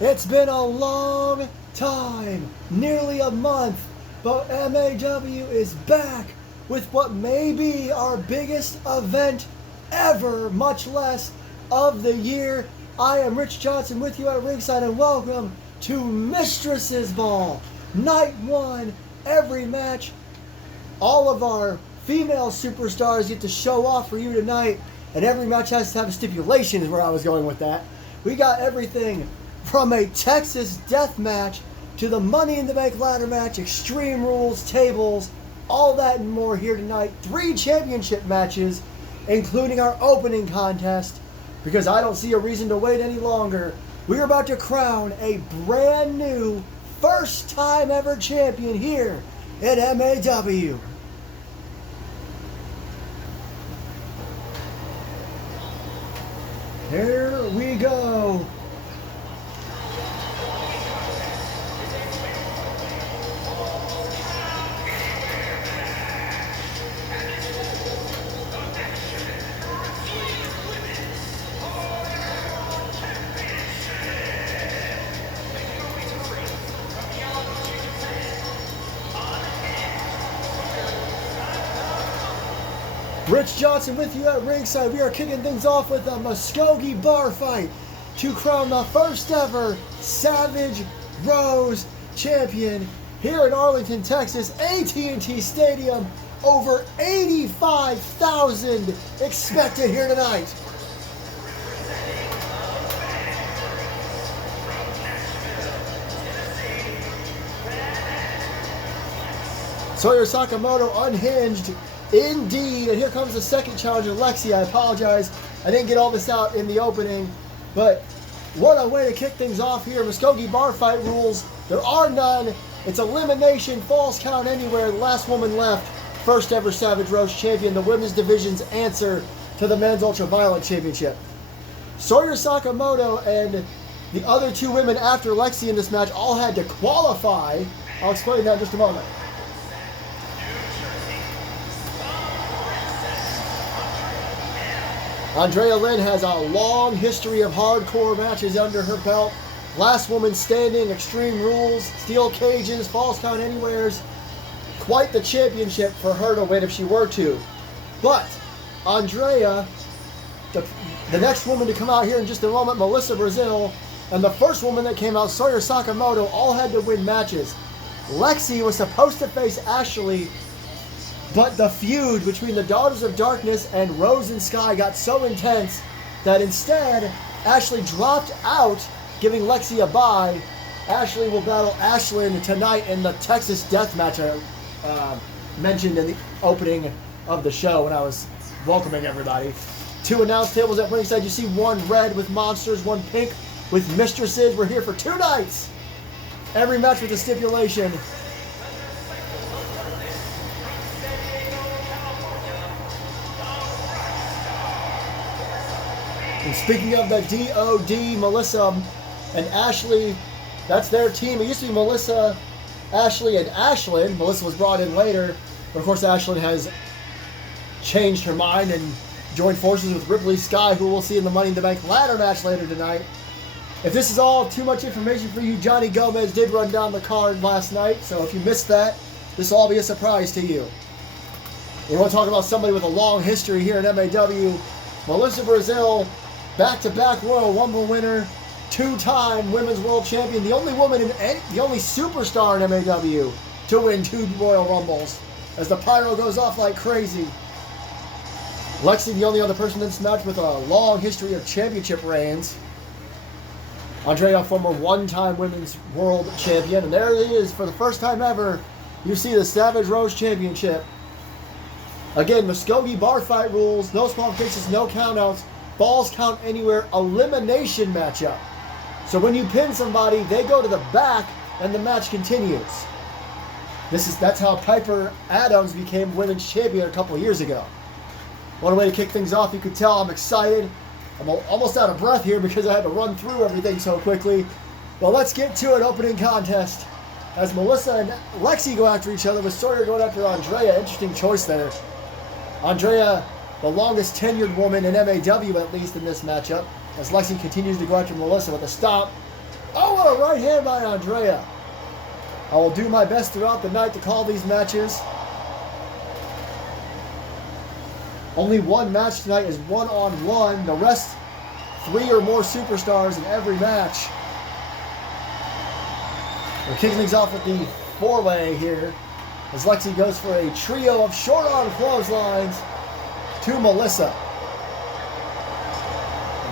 It's been a long time, nearly a month, but MAW is back with what may be our biggest event ever, much less of the year. I am Rich Johnson with you at ringside, and welcome to Mistresses Ball. Night one, every match. All of our female superstars get to show off for you tonight, and every match has to have a stipulation is where I was going with that. We got everything from a Texas death match to the Money in the Bank ladder match, Extreme Rules, tables, all that and more here tonight. 3 championship matches, including our opening contest, because I don't see a reason to wait any longer. We're about to crown a brand new, first time ever champion here at MAW. Here we go. Rich Johnson with you at ringside. We are kicking things off with a Muskogee Bar Fight to crown the first ever Savage Rose champion here in Arlington, Texas, AT&T Stadium. Over 85,000 expected here tonight. Sawyer Sakamoto unhinged indeed, and here comes the second challenger, Lexi. I apologize, I didn't get all this out in the opening, but what a way to kick things off here. Muskogee Bar Fight rules, there are none. It's elimination, falls count anywhere. The last woman left, first ever Savage Rose champion, the women's division's answer to the men's ultraviolet championship. Sawyer Sakamoto and the other 2 women after Lexi in this match all had to qualify. I'll explain that in just a moment. Andrea Lynn has a long history of hardcore matches under her belt. Last woman standing, Extreme Rules, steel cages, falls count anywheres. Quite the championship for her to win if she were to. But Andrea, the next woman to come out here in just a moment, Melissa Brazil, and the first woman that came out, Sawyer Sakamoto, all had to win matches. Lexi was supposed to face Ashley, but the feud between the Daughters of Darkness and Rose and Sky got so intense that instead, Ashley dropped out, giving Lexi a bye. Ashley will battle Ashlyn tonight in the Texas death match I mentioned in the opening of the show when I was welcoming everybody. 2 announce tables at ringside. You see 1 red with monsters, 1 pink with mistresses. We're here for 2 nights. Every match with a stipulation. And speaking of the DOD, Melissa and Ashley, that's their team. It used to be Melissa, Ashley, and Ashlyn. Melissa was brought in later. But of course, Ashlyn has changed her mind and joined forces with Ripley Sky, who we'll see in the Money in the Bank ladder match later tonight. If this is all too much information for you, Johnny Gomez did run down the card last night. So if you missed that, this will all be a surprise to you. We want to talk about somebody with a long history here at MAW. Melissa Brazil, back-to-back Royal Rumble winner, 2-time Women's World Champion, the only woman the only superstar in MAW to win 2 Royal Rumbles, as the pyro goes off like crazy. Lexi, the only other person in this match with a long history of championship reigns. Andrea, former 1-time Women's World Champion, and there it is for the first time ever. You see the Savage Rose Championship. Again, Muskogee Bar Fight rules, no qualifications, no countouts. Falls count anywhere, elimination matchup. So when you pin somebody, they go to the back and the match continues. That's how Piper Adams became women's champion a couple of years ago. One way to kick things off, you can tell I'm excited. I'm almost out of breath here because I had to run through everything so quickly. Well, let's get to an opening contest. As Melissa and Lexi go after each other, with Sawyer going after Andrea. Interesting choice there. Andrea, the longest tenured woman in MAW, at least in this matchup, as Lexi continues to go after Melissa with a stomp. Oh, what a right hand by Andrea. I will do my best throughout the night to call these matches. Only one match tonight is one-on-one. The rest, 3 or more superstars in every match. We're kicking things off with the 4-way here, as Lexi goes for a trio of short arm clotheslines to Melissa.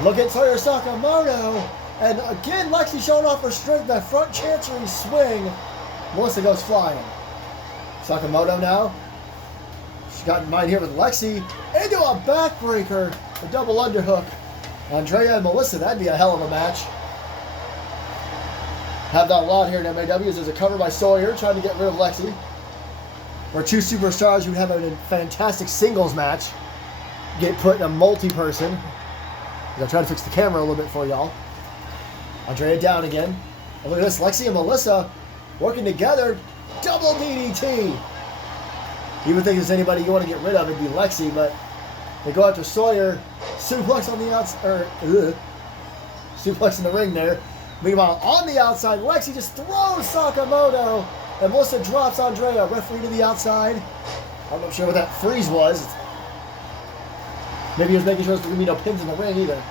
Look at Sawyer Sakamoto. And again, Lexi showing off her strength. That front chancery swing. Melissa goes flying. Sakamoto now. She's got in mind here with Lexi. Into a backbreaker. A double underhook. Andrea and Melissa, that'd be a hell of a match. Have that a lot here in MAW. There's a cover by Sawyer trying to get rid of Lexi. Where 2 superstars who have a fantastic singles match get put in a multi-person. I'm trying to fix the camera a little bit for y'all. Andrea down again. And look at this. Lexi and Melissa working together. Double DDT. You would think there's anybody you want to get rid of, it'd be Lexi, but they go after Sawyer. Suplex on the outside. Suplex in the ring there. Meanwhile, on the outside, Lexi just throws Sakamoto. And Melissa drops Andrea. Referee to the outside. I'm not sure what that freeze was. Maybe he was making sure there's going to be no pins in the ring either.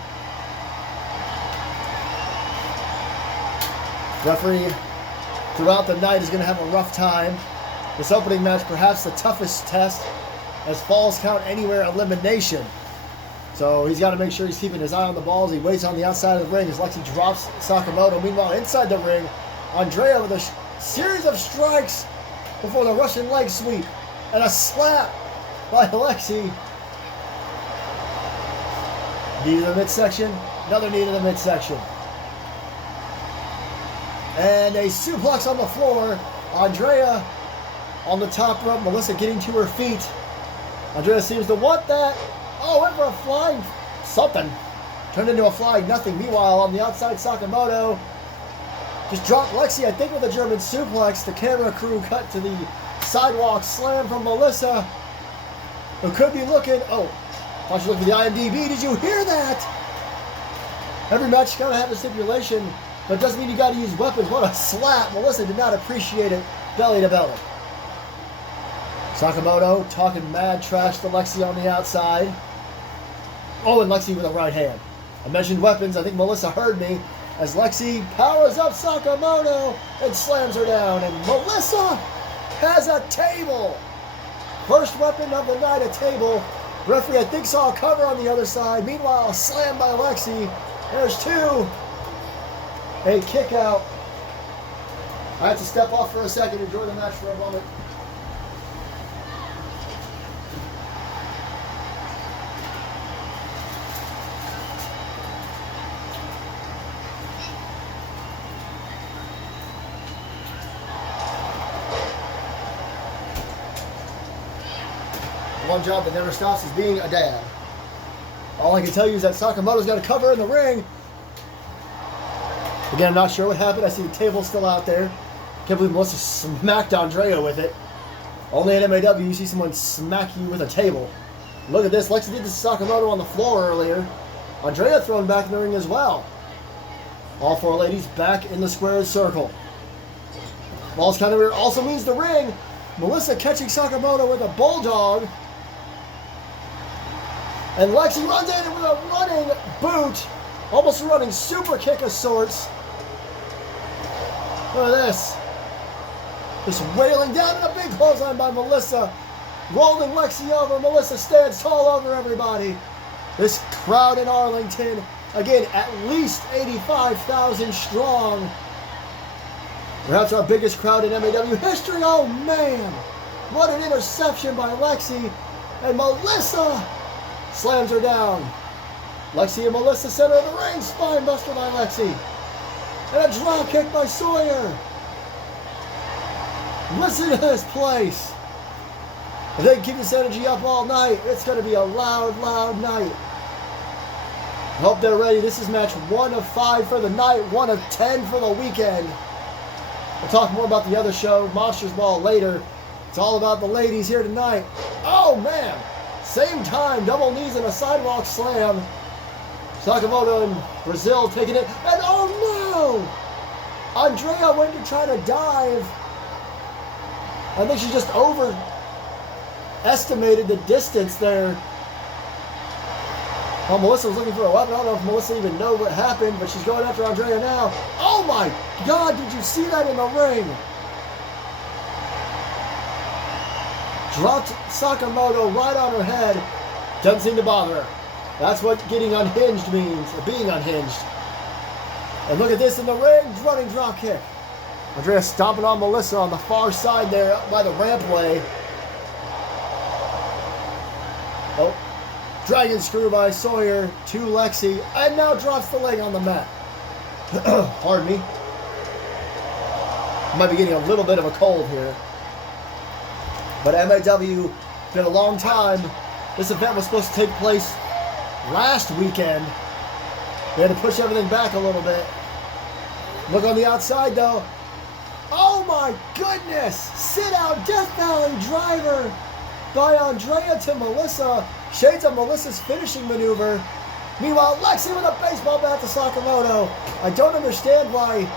Referee throughout the night is going to have a rough time. This opening match, perhaps the toughest test, as falls count anywhere elimination. So he's got to make sure he's keeping his eye on the balls. He waits on the outside of the ring as Lexi drops Sakamoto. Meanwhile, inside the ring, Andrea with a series of strikes before the Russian leg sweep. And a slap by Lexi. Knee to the midsection. Another knee to the midsection. And a suplex on the floor. Andrea on the top rope. Melissa getting to her feet. Andrea seems to want that. Oh, went for a flying something. Turned into a flying nothing. Meanwhile, on the outside, Sakamoto just dropped Lexi, I think, with a German suplex. The camera crew cut to the sidewalk slam from Melissa, who could be looking. Oh, thought you looked at the IMDb. Did you hear that? Every match is going to have a stipulation, but it doesn't mean you got to use weapons. What a slap. Melissa did not appreciate it. Belly to belly. Sakamoto talking mad trash to Lexi on the outside. Oh, and Lexi with a right hand. I mentioned weapons. I think Melissa heard me as Lexi powers up Sakamoto and slams her down. And Melissa has a table. First weapon of the night, a table. Referee, I think, saw a cover on the other side. Meanwhile, a slam by Lexi. There's 2. A kick out. I had to step off for a second, enjoy the match for a moment. One job that never stops is being a dad. All I can tell you is that Sakamoto's got a cover in the ring. Again, I'm not sure what happened. I see the table still out there. Can't believe Melissa smacked Andrea with it. Only in MAW you see someone smack you with a table. Look at this. Lexi did this to Sakamoto on the floor earlier. Andrea thrown back in the ring as well. All 4 ladies back in the squared circle. Ball's kind of weird. Also means the ring. Melissa catching Sakamoto with a bulldog. And Lexi runs in with a running boot. Almost a running super kick of sorts. Look at this. Just wailing down and a big clothesline by Melissa. Rolling Lexi over. Melissa stands tall over everybody. This crowd in Arlington, again, at least 85,000 strong. Perhaps our biggest crowd in MAW history. Oh, man. What an interception by Lexi. And Melissa slams her down. Lexi and Melissa center of the ring. Spine buster by Lexi. And a drop kick by Sawyer. Listen to this place. If they can keep this energy up all night, it's going to be a loud, loud night. I hope they're ready. This is match 1 of 5 for the night, 1 of 10 for the weekend. We'll talk more about the other show, Mistresses Ball, later. It's all about the ladies here tonight. Oh, man. Same time, double knees and a sidewalk slam. Sakamoto and Brazil taking it. And oh, no. Andrea went to try to dive. I think she just overestimated the distance there. Well, Melissa was looking for a weapon. I don't know if Melissa even knows what happened, but she's going after Andrea now. Oh my God, did you see that in the ring? Dropped Sakamoto right on her head. Doesn't seem to bother her. That's what getting unhinged means, or being unhinged. And look at this in the ring, running drop kick. Andrea stomping on Melissa on the far side there up by the rampway. Oh, dragon screw by Sawyer to Lexi, and now drops the leg on the mat. Pardon me. Might be getting a little bit of a cold here. But MAW, been a long time. This event was supposed to take place last weekend. They had to push everything back a little bit. Look on the outside though. Oh my goodness! Sit out Death Valley driver by Andrea to Melissa. Shades of Melissa's finishing maneuver. Meanwhile, Lexi with a baseball bat to Sakamoto. I don't understand why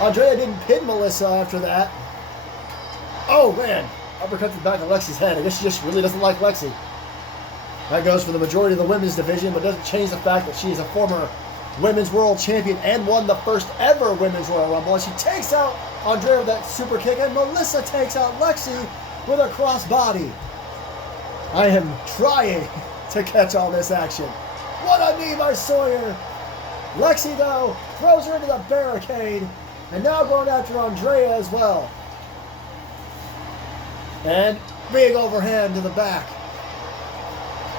Andrea didn't pin Melissa after that. Oh man, uppercut to the back of Lexi's head. I guess she just really doesn't like Lexi. That goes for the majority of the women's division, but doesn't change the fact that she is a former women's world champion and won the first ever women's Royal Rumble. And she takes out Andrea with that super kick, and Melissa takes out Lexi with a crossbody. I am trying to catch all this action. What a knee by Sawyer. Lexi, though, throws her into the barricade, and now going after Andrea as well. And big overhand to the back.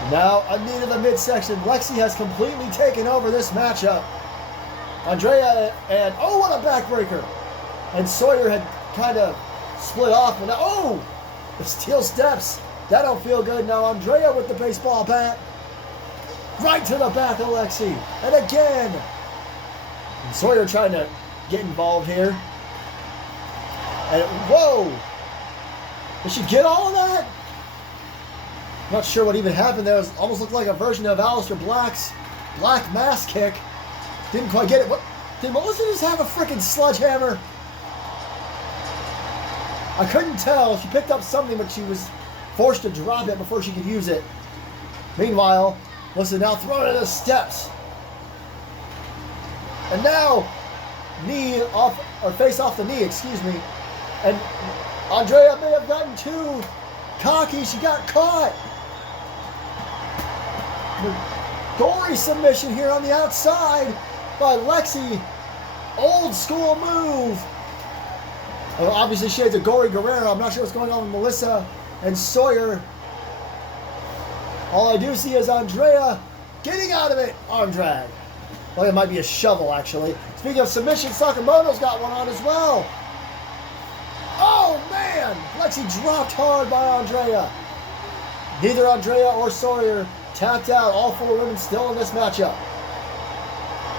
Now a knee to the midsection. Lexi has completely taken over this matchup. Andrea and, oh, what a backbreaker. And Sawyer had kind of split off. And now, oh, the steel steps. That don't feel good. Now Andrea with the baseball bat. Right to the back of Lexi. And again. And Sawyer trying to get involved here. And whoa. Did she get all of that? Not sure what even happened there. It was, almost looked like a version of Aleister Black's Black Mass kick. Didn't quite get it. What? Did Melissa just have a freaking sledgehammer? I couldn't tell. She picked up something, but she was forced to drop it before she could use it. Meanwhile, Melissa now throwing it at the steps. And now, knee off, or face off the knee, excuse me. And Andrea may have gotten too cocky. She got caught. Gory submission here on the outside by Lexi. Old school move. Obviously shades of Gory Guerrero. I'm not sure what's going on with Melissa and Sawyer. All I do see is Andrea getting out of it on drag. Well, it might be a shovel, actually. Speaking of submission, Sakamoto's got one on as well. Oh, man! Lexi dropped hard by Andrea. Neither Andrea or Sawyer tapped out. All four women still in this matchup.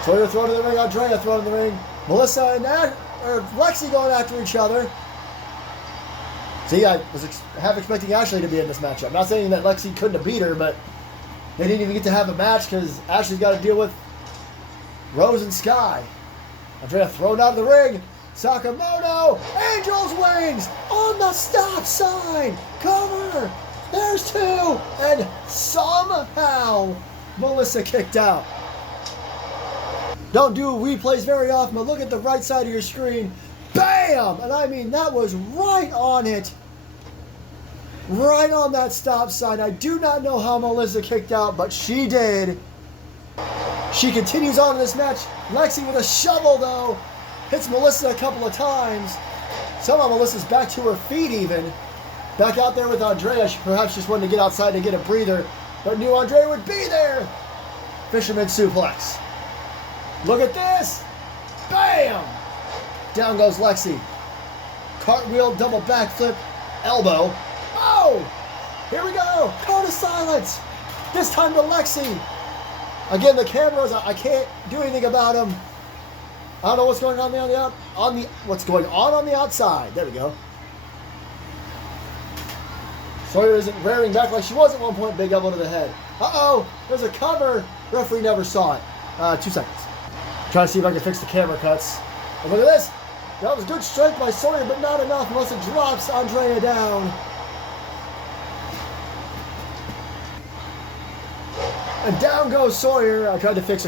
Sawyer thrown in the ring. Andrea thrown in the ring. Melissa and Lexi going after each other. See, I was half expecting Ashley to be in this matchup. Not saying that Lexi couldn't have beat her, but they didn't even get to have a match because Ashley's got to deal with Rose and Sky. Andrea thrown out of the ring. Sakamoto, Angel's Wings on the stop sign. Cover. There's two. And somehow Melissa kicked out. Don't do replays very often, but look at the right side of your screen. Bam! And I mean, that was right on it. Right on that stop sign. I do not know how Melissa kicked out, but she did. She continues on in this match. Lexi with a shovel, though. Hits Melissa a couple of times. Somehow Melissa's back to her feet even. Back out there with Andrea. She perhaps just wanted to get outside and get a breather, but knew Andrea would be there. Fisherman suplex. Look at this. Bam! Down goes Lexi. Cartwheel, double backflip, elbow. Oh! Here we go. Code of silence. This time to Lexi. Again, the cameras, I can't do anything about them. I don't know what's going on what's going on the outside. There we go. Sawyer isn't rearing back like she was at one point. Big elbow to the head. Uh-oh. There's a cover. Referee never saw it. 2 seconds. Trying to see if I can fix the camera cuts. And look at this. That was good strength by Sawyer, but not enough. Melissa drops Andrea down. And down goes Sawyer. I tried to fix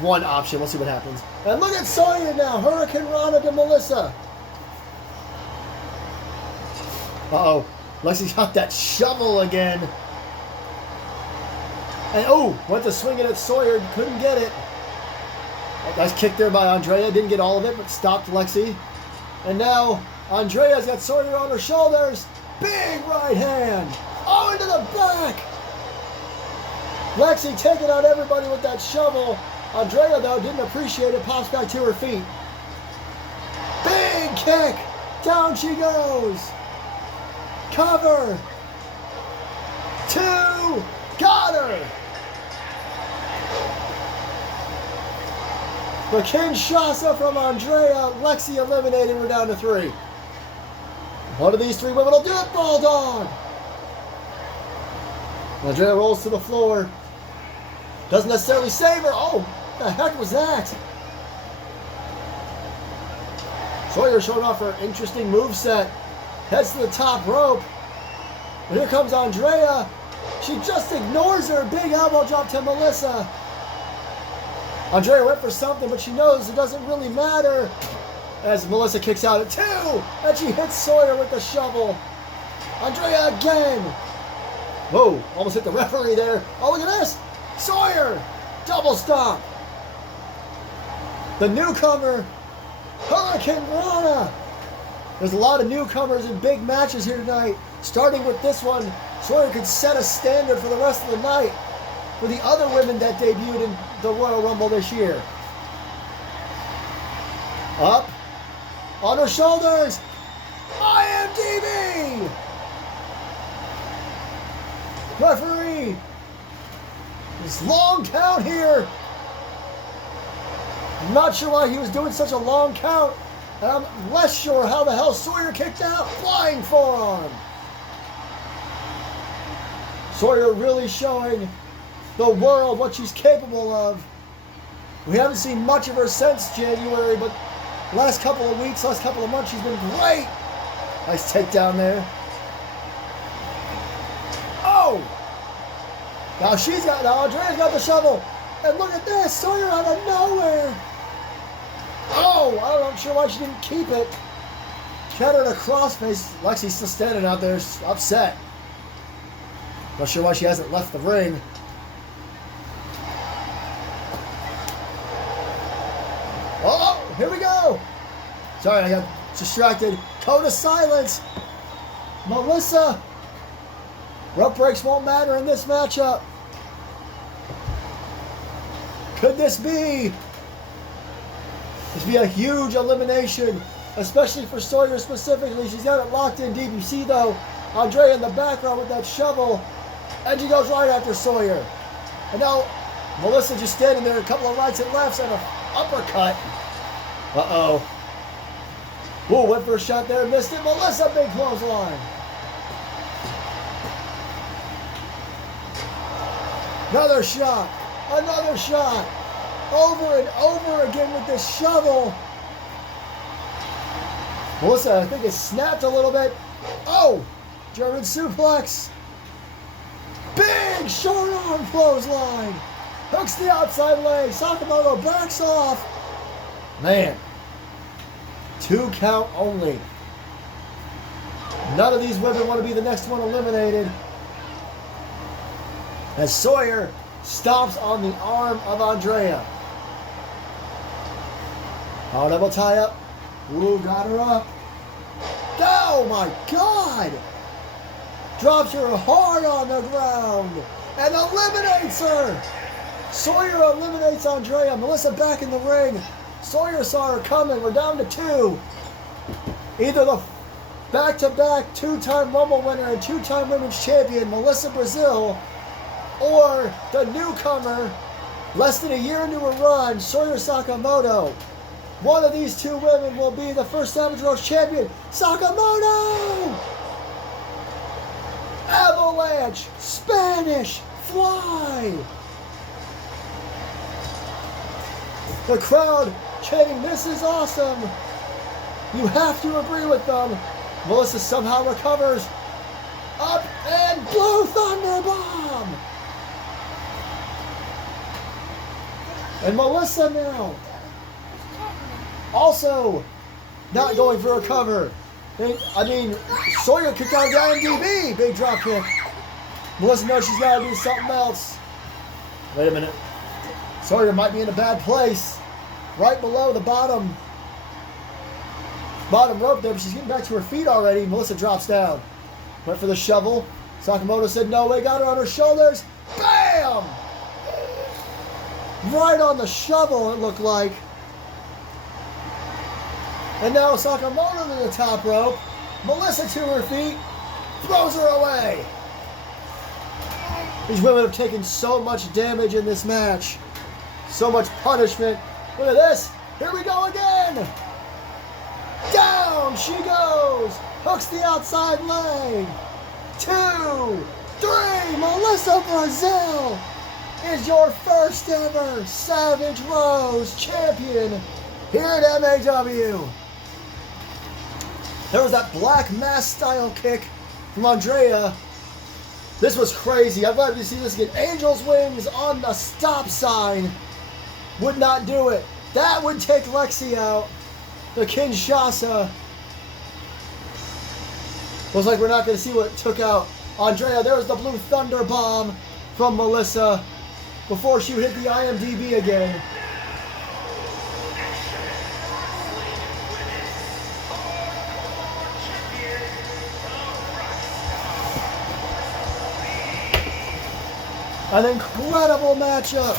one option. We'll see what happens. And look at Sawyer now. Hurricane Rana to Melissa. Uh-oh. Lexi's got that shovel again. And oh, went to swing it at Sawyer. Couldn't get it. Nice kick there by Andrea. Didn't get all of it, but stopped Lexi. And now Andrea's got Sawyer on her shoulders. Big right hand. Oh, into the back. Lexi taking out everybody with that shovel. Andrea, though, didn't appreciate it. Pops back to her feet. Big kick. Down she goes. Cover. 2. Got her. The Kinshasa from Andrea. Lexi eliminated. We're down to 3. One of these 3 women will do it, Bulldog. Andrea rolls to the floor. Doesn't necessarily save her. Oh, what the heck was that? Sawyer showing off her interesting moveset. Heads to the top rope. And here comes Andrea. She just ignores her. Big elbow drop to Melissa. Andrea went for something, but she knows it doesn't really matter. As Melissa kicks out at 2. And she hits Sawyer with the shovel. Andrea again. Whoa, almost hit the referee there. Oh, look at this. Sawyer, double stomp. The newcomer, Hurricane Rana. There's a lot of newcomers in big matches here tonight. Starting with this one, Sawyer could set a standard for the rest of the night for the other women that debuted in the Royal Rumble this year. Up, on her shoulders, IMDb. Referee. This long count here. I'm not sure why he was doing such a long count. And I'm less sure how the hell Sawyer kicked out. Flying forearm. Sawyer really showing the world what she's capable of. We haven't seen much of her since January, but last couple of weeks, last couple of months, she's been great. Nice takedown there. Oh! Now Andrea's got the shovel. And look at this, Sawyer out of nowhere. Oh, I'm not sure why she didn't keep it. She had her in a crossface. Lexi's still standing out there, upset. Not sure why she hasn't left the ring. Oh, here we go. Sorry, I got distracted. Code of silence. Melissa. Rope breaks won't matter in this matchup. Could this be a huge elimination, especially for Sawyer specifically? She's got it locked in deep. You see, though, Andrea in the background with that shovel, and she goes right after Sawyer. And now Melissa just standing there, a couple of rights and lefts, and an uppercut. Uh-oh. Ooh, went for a shot there, missed it. Melissa, big clothesline. Another shot. Another shot. Over and over again with this shovel. Melissa, I think, it snapped a little bit. Oh! German suplex. Big short arm clothesline. Hooks the outside leg. Sakamoto backs off. Man. 2 count only. None of these women want to be the next one eliminated. As Sawyer stomps on the arm of Andrea. Oh, double tie up. Ooh, got her up. Oh my God! Drops her hard on the ground and eliminates her. Sawyer eliminates Andrea. Melissa back in the ring. Sawyer saw her coming. We're down to 2. Either the back-to-back 2-time Rumble winner and 2-time Women's Champion, Melissa Brazil, or the newcomer, less than a year into a run, Sawyer Sakamoto. One of these 2 women will be the first Savage Rose champion, Sakamoto! Avalanche, Spanish, fly! The crowd chanting, "This is awesome." You have to agree with them. Melissa somehow recovers. Up and Blue Thunder Bomb. And Melissa now also not going for a cover. I mean, Sawyer kicked out of the IMDb. Big drop kick. Melissa knows she's got to do something else. Wait a minute. Sawyer might be in a bad place. Right below the bottom rope there, but she's getting back to her feet already. Melissa drops down. Went for the shovel. Sakamoto said no way. Got her on her shoulders. Bam! Right on the shovel, it looked like. And now Sakamoto to the top rope. Melissa to her feet. Throws her away. These women have taken so much damage in this match. So much punishment. Look at this. Here we go again. Down she goes. Hooks the outside leg. 2, 3. Melissa Brazil is your first ever Savage Rose champion here at MAW. There was that black mass style kick from Andrea. This was crazy. I'm glad to see this again. Angel's wings on the stop sign. Would not do it. That would take Lexi out. The Kinshasa. Looks like we're not going to see what took out Andrea. There was the Blue Thunder Bomb from Melissa before she would hit the IMDb again. An incredible matchup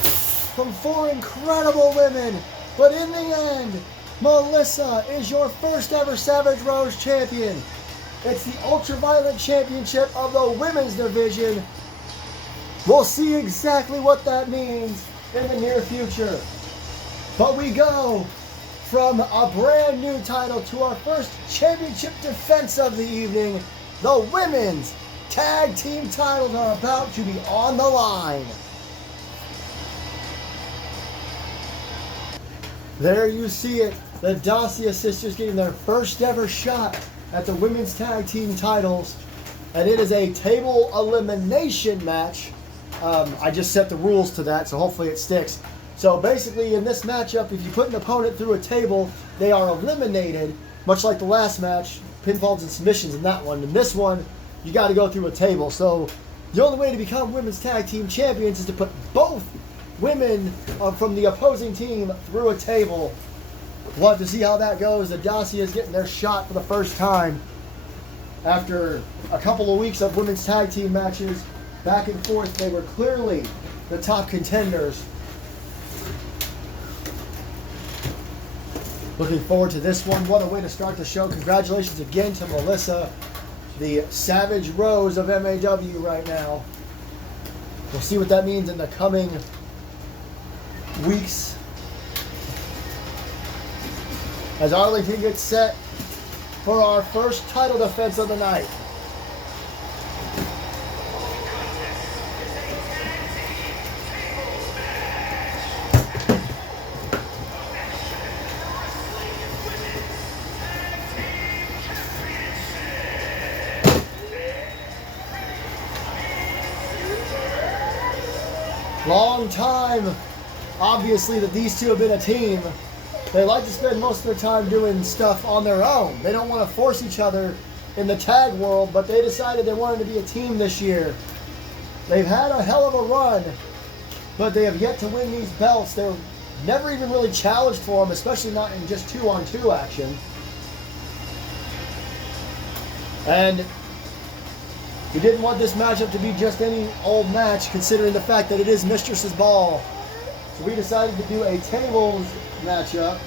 from 4 incredible women. But in the end, Melissa is your first ever Savage Rose champion. It's the Ultraviolet Championship of the women's division. We'll see exactly what that means in the near future. But we go from a brand new title to our first championship defense of the evening. The women's tag team titles are about to be on the line. There you see it. The Dacia sisters getting their first ever shot at the women's tag team titles. And it is a table elimination match. I just set the rules to that, so hopefully it sticks. So basically in this matchup, if you put an opponent through a table, they are eliminated, much like the last match, pinfalls and submissions in that one. In this one, you got to go through a table. So the only way to become women's tag team champions is to put both women from the opposing team through a table. We'll have to see how that goes. The Dacia is getting their shot for the first time after a couple of weeks of women's tag team matches. Back and forth, they were clearly the top contenders. Looking forward to this one. What a way to start the show. Congratulations again to Melissa, the Savage Rose of MAW right now. We'll see what that means in the coming weeks as Arlington gets set for our first title defense of the night. Long time, obviously, that these two have been a team. They like to spend most of their time doing stuff on their own. They don't want to force each other in the tag world, but they decided they wanted to be a team this year. They've had a hell of a run, but they have yet to win these belts. They're never even really challenged for them, especially not in just 2-on-2 action. And we didn't want this matchup to be just any old match, considering the fact that it is Mistresses Ball. So we decided to do a tables matchup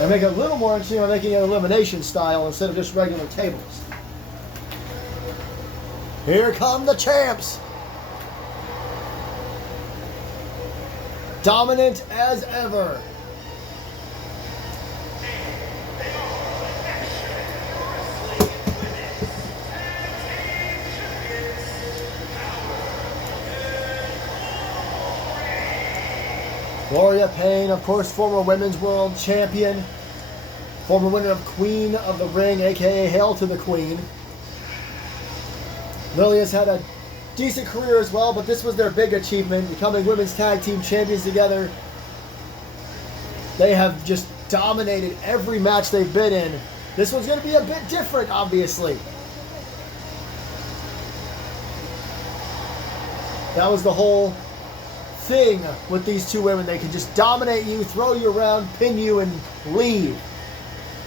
and make it a little more interesting by making it elimination style instead of just regular tables. Here come the champs. Dominant as ever. Gloria Payne, of course, former Women's World Champion. Former winner of Queen of the Ring, a.k.a. Hail to the Queen. Lilia's had a decent career as well, but this was their big achievement, becoming Women's Tag Team Champions together. They have just dominated every match they've been in. This one's going to be a bit different, obviously. That was the whole thing with these two women. They can just dominate you, throw you around, pin you, and leave.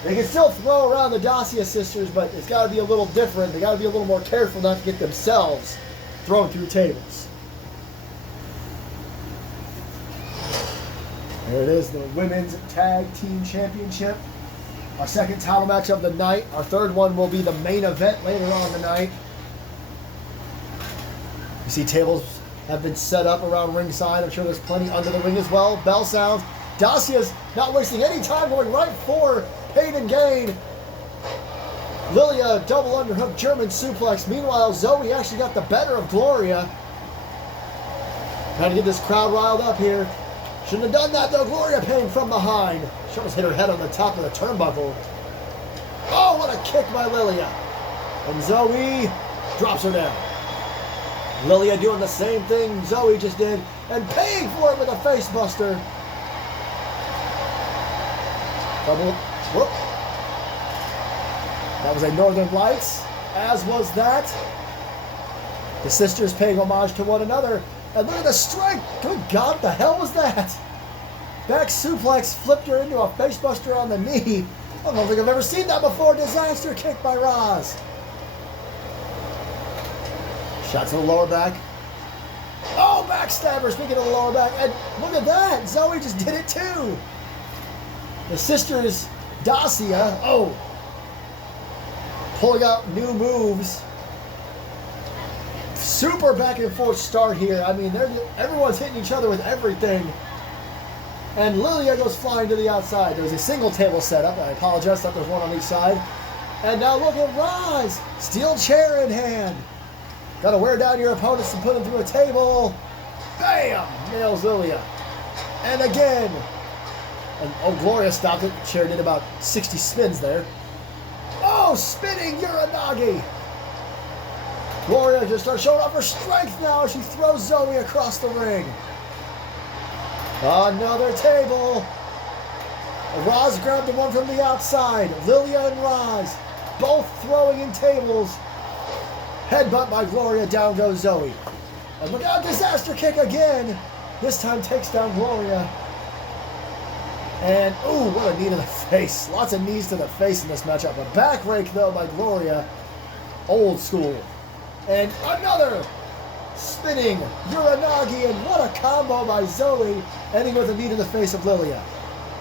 They can still throw around the Dacia sisters, but it's got to be a little different. They got to be a little more careful not to get themselves thrown through tables. There it is, the Women's Tag Team Championship. Our second title match of the night. Our third one will be the main event later on in the night. You see tables have been set up around ringside. I'm sure there's plenty under the ring as well. Bell sounds. Dacia's not wasting any time, going right for Pain and Gain. Lilia, double underhook German suplex. Meanwhile, Zoe actually got the better of Gloria. Trying to get this crowd riled up here. Shouldn't have done that though. Gloria Payne from behind. She almost hit her head on the top of the turnbuckle. Oh, what a kick by Lilia. And Zoe drops her down. Lilia doing the same thing Zoe just did and paying for it with a face buster. Double. Whoop. That was a Northern Lights, as was that. The sisters paying homage to one another. And look at the strength. Good God, what the hell was that? Back suplex flipped her into a facebuster on the knee. I don't think I've ever seen that before. Disaster kick by Roz. Shot to the lower back. Oh, backstabber, speaking of the lower back. And look at that. Zoe just did it too. The sisters, Dacia, pulling out new moves. Super back and forth start here. I mean, everyone's hitting each other with everything. And Lilia goes flying to the outside. There's a single table set up. I apologize that there's one on each side. And now look at Roz. Steel chair in hand. Got to wear down your opponents and put them through a table. Bam! Nails Lilia. And again. And Gloria stopped it. Chair did about 60 spins there. Oh, spinning Uranagi. Gloria just starts showing off her strength now as she throws Zoe across the ring. Another table. Roz grabbed the one from the outside. Lilia and Roz both throwing in tables. Headbutt by Gloria. Down goes Zoe. And look out, disaster kick again. This time takes down Gloria. And, ooh, what a knee to the face. Lots of knees to the face in this matchup. A back rake, though, by Gloria. Old school. And another spinning Uranagi, and what a combo by Zoe, ending with a knee to the face of Lilia.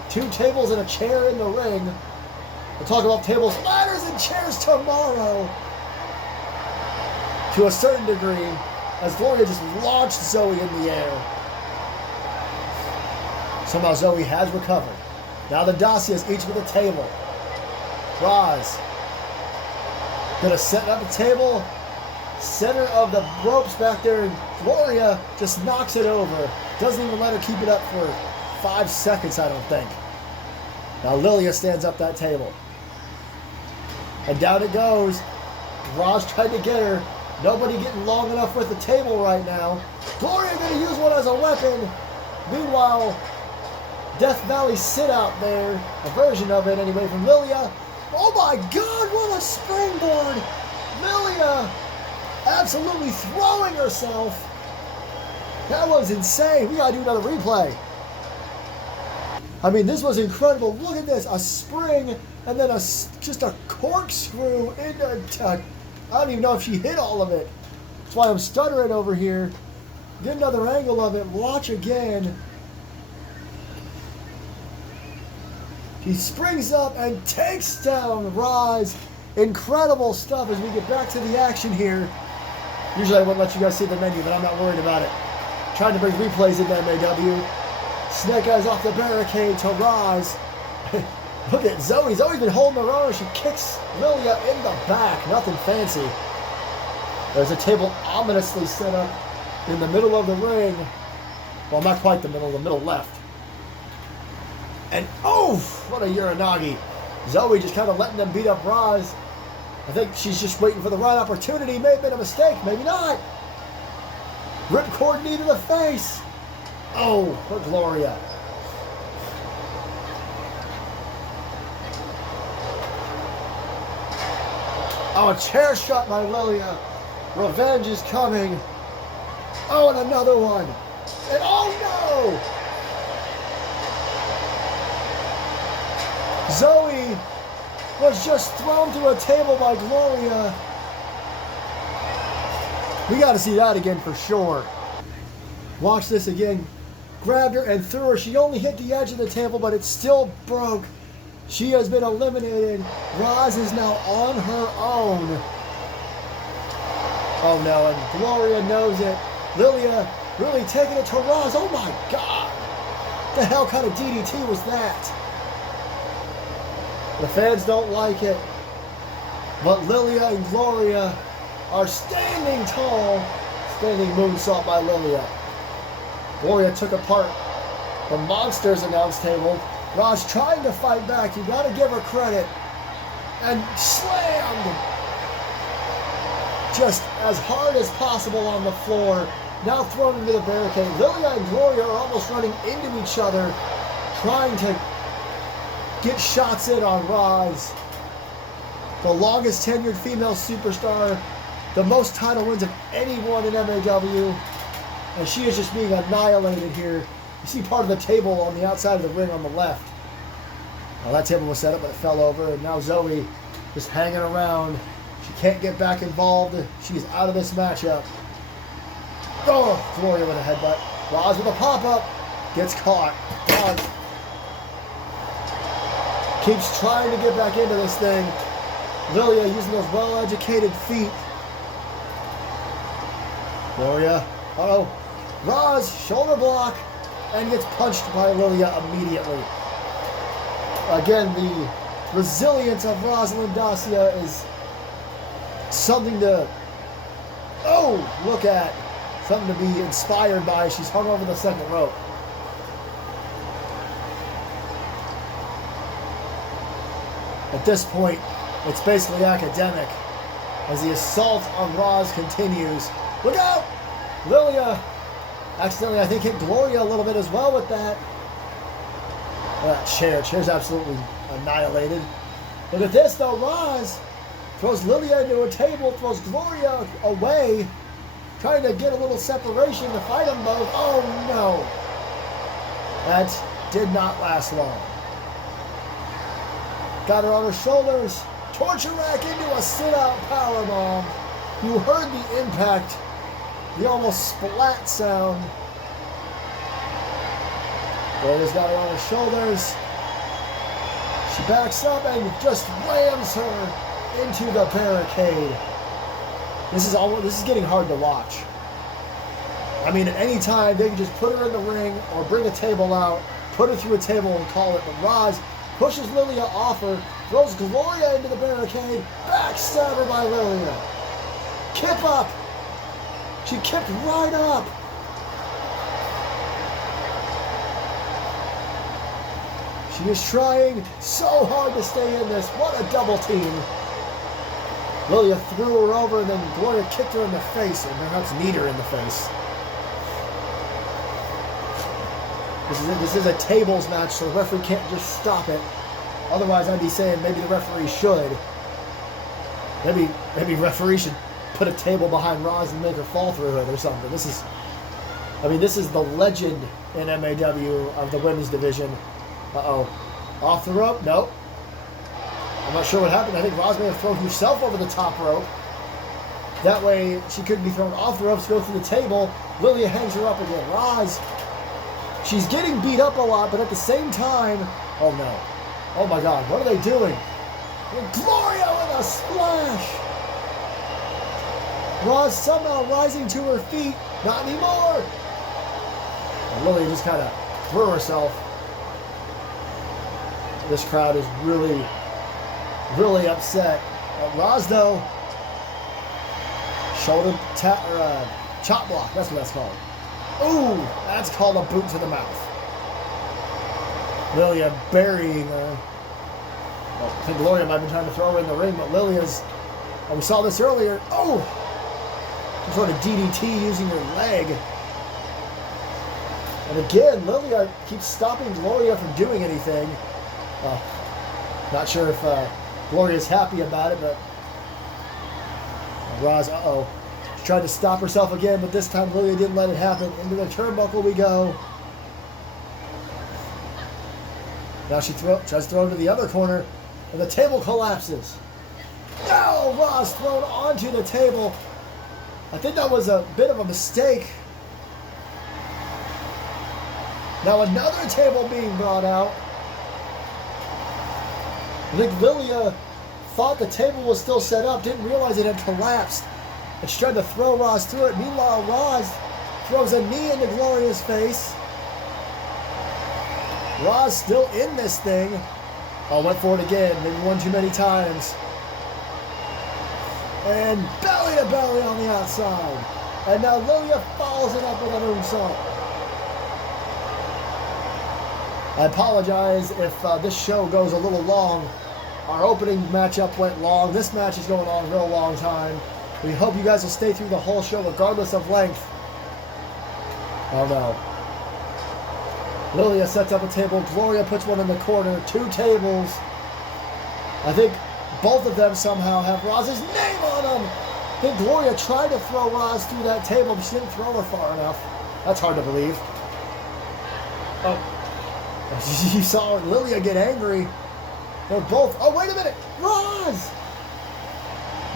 Two tables and a chair in the ring. We'll talk about tables, ladders, and chairs tomorrow. To a certain degree, as Gloria just launched Zoe in the air. Somehow Zoe has recovered. Now the Dacias each with a table. Roz gonna set up a table. Center of the ropes back there, and Gloria just knocks it over. Doesn't even let her keep it up for 5 seconds, I don't think. Now Lilia stands up that table. And down it goes. Roz tried to get her. Nobody getting long enough with the table right now. Gloria gonna use one as a weapon. Meanwhile, Death Valley sit out there. A version of it anyway from Lilia. Oh my God, what a springboard. Lilia absolutely throwing herself. That was insane. We gotta do another replay. I mean, this was incredible. Look at this. A spring and then just a corkscrew into... I don't even know if she hit all of it. That's why I'm stuttering over here. Get another angle of it. Watch again. He springs up and takes down Roz. Incredible stuff as we get back to the action here. Usually I wouldn't let you guys see the menu, but I'm not worried about it. Trying to bring replays into MAW. Snake Eyes off the barricade to Roz. Look at Zoe. Zoe's been holding her own. She kicks Lilia in the back. Nothing fancy. There's a table ominously set up in the middle of the ring. Well, not quite the middle left. And oh, what a Uranagi. Zoe just kind of letting them beat up Roz. I think she's just waiting for the right opportunity. May have been a mistake, maybe not. Ripcord knee to the face. Oh, for Gloria. Oh, a chair shot by Lilia. Revenge is coming. Oh, and another one. And oh no! Zoe was just thrown through a table by Gloria. We got to see that again for sure. Watch this again. Grabbed her and threw her. She only hit the edge of the table, but it still broke. She has been eliminated. Roz is now on her own. Oh no, and Gloria knows it. Lilia really taking it to Roz. Oh my God. What the hell kind of DDT was that? The fans don't like it. But Lilia and Gloria are standing tall. Standing moonsault by Lilia. Gloria took apart the Monsters announce table. Roz trying to fight back. You got to give her credit. And slammed. Just as hard as possible on the floor. Now thrown into the barricade. Lilia and Gloria are almost running into each other. Trying to get shots in on Roz. The longest tenured female superstar. The most title wins of anyone in MAW. And she is just being annihilated here. You see part of the table on the outside of the ring on the left. Well, that table was set up, but it fell over. And now Zoe just hanging around. She can't get back involved. She's out of this matchup. Oh, Gloria with a headbutt. Roz with a pop-up. Gets caught. Roz keeps trying to get back into this thing. Lilia using those well-educated feet. Gloria. Uh-oh. Roz, shoulder block. And gets punched by Lilia immediately. Again, the resilience of Rosalind Dacia is something to, look at. Something to be inspired by. She's hung over the second rope. At this point, it's basically academic as the assault on Roz continues. Look out! Lilia accidentally, I think, hit Gloria a little bit as well with that. Chair's absolutely annihilated. Look at this, though. Roz throws Lilia into a table, throws Gloria away, trying to get a little separation to fight them both. Oh, no. That did not last long. Got her on her shoulders. Torture rack into a sit-out powerbomb. You heard the impact. The almost splat sound. Gloria's got her on her shoulders. She backs up and just rams her into the barricade. This is getting hard to watch. I mean, at any time they can just put her in the ring or bring a table out, put her through a table and call it. But Roz pushes Lilia off her, throws Gloria into the barricade, backstabber by Lilia. Kip up. She kicked right up. She is trying so hard to stay in this. What a double team. Lilia threw her over and then Gloria kicked her in the face, or perhaps kneed her in the face. This is a tables match, so the referee can't just stop it. Otherwise, I'd be saying maybe the referee should. Maybe referee should put a table behind Roz and make her fall through it or something. This is the legend in MAW of the women's division. Uh-oh. Off the rope? Nope. I'm not sure what happened. I think Roz may have thrown herself over the top rope. That way, she couldn't be thrown off the ropes, go through the table. Lilia hangs her up again. Roz, she's getting beat up a lot, but at the same time, oh no. Oh my God, what are they doing? Gloria with a splash! Roz somehow rising to her feet. Not anymore! And Lilia just kind of threw herself. This crowd is really, really upset. Roz, though, shoulder chop block. That's what that's called. Ooh, that's called a boot to the mouth. Lilia burying her. Well, I think Gloria might have been trying to throw her in the ring, but Lilia's... And we saw this earlier. Oh! Some sort of DDT using her leg. And again, Lilia keeps stopping Gloria from doing anything. Not sure if Gloria's happy about it, but... Roz, She tried to stop herself again, but this time Lilia didn't let it happen. Into the turnbuckle we go. Now she tries to throw to the other corner, and the table collapses. No! Roz thrown onto the table. I think that was a bit of a mistake. Now another table being brought out. I think Lilia thought the table was still set up, didn't realize it had collapsed. And she tried to throw Roz through it. Meanwhile, Roz throws a knee into Gloria's face. Roz still in this thing. Went for it again. Maybe one too many times. And belly to belly on the outside. And now Lilia follows it up with a moonsault. I apologize if this show goes a little long. Our opening matchup went long. This match is going on a real long time. We hope you guys will stay through the whole show regardless of length. Oh no. Lilia sets up a table. Gloria puts one in the corner. 2 tables. I think both of them somehow have Roz's name on them. I think Gloria tried to throw Roz through that table, but she didn't throw her far enough. That's hard to believe. You saw Lilia get angry. They're both... Oh, wait a minute! Roz!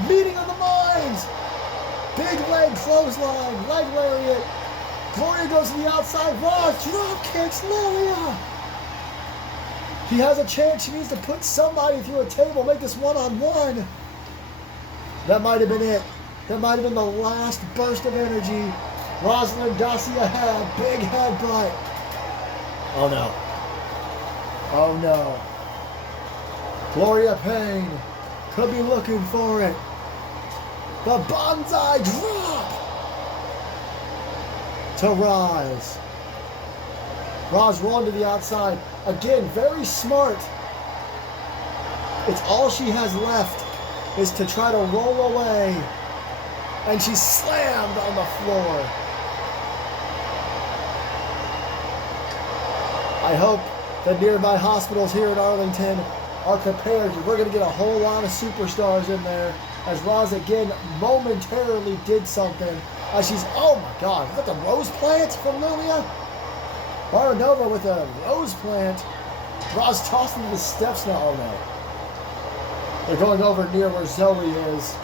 Meeting of the minds! Big leg clothesline. Leg lariat. Gloria goes to the outside. Roz drop kicks Lilia. He has a chance. She needs to put somebody through a table. Make this one-on-one. That might have been it. That might have been the last burst of energy Rosalind Dacia had. Big headbutt. Oh no. Oh no. Gloria Payne could be looking for it. The bonsai drop to Roz. Roz rolling to the outside. Again, very smart. It's all she has left is to try to roll away. And she's slammed on the floor. I hope the nearby hospitals here in Arlington are prepared. We're going to get a whole lot of superstars in there. As Roz again momentarily did something. As she's, oh my God, is that the rose plant from Lilia? Baranova with a rose plant. Roz tossing to the steps now. Oh no. They're going over near where Zoe is.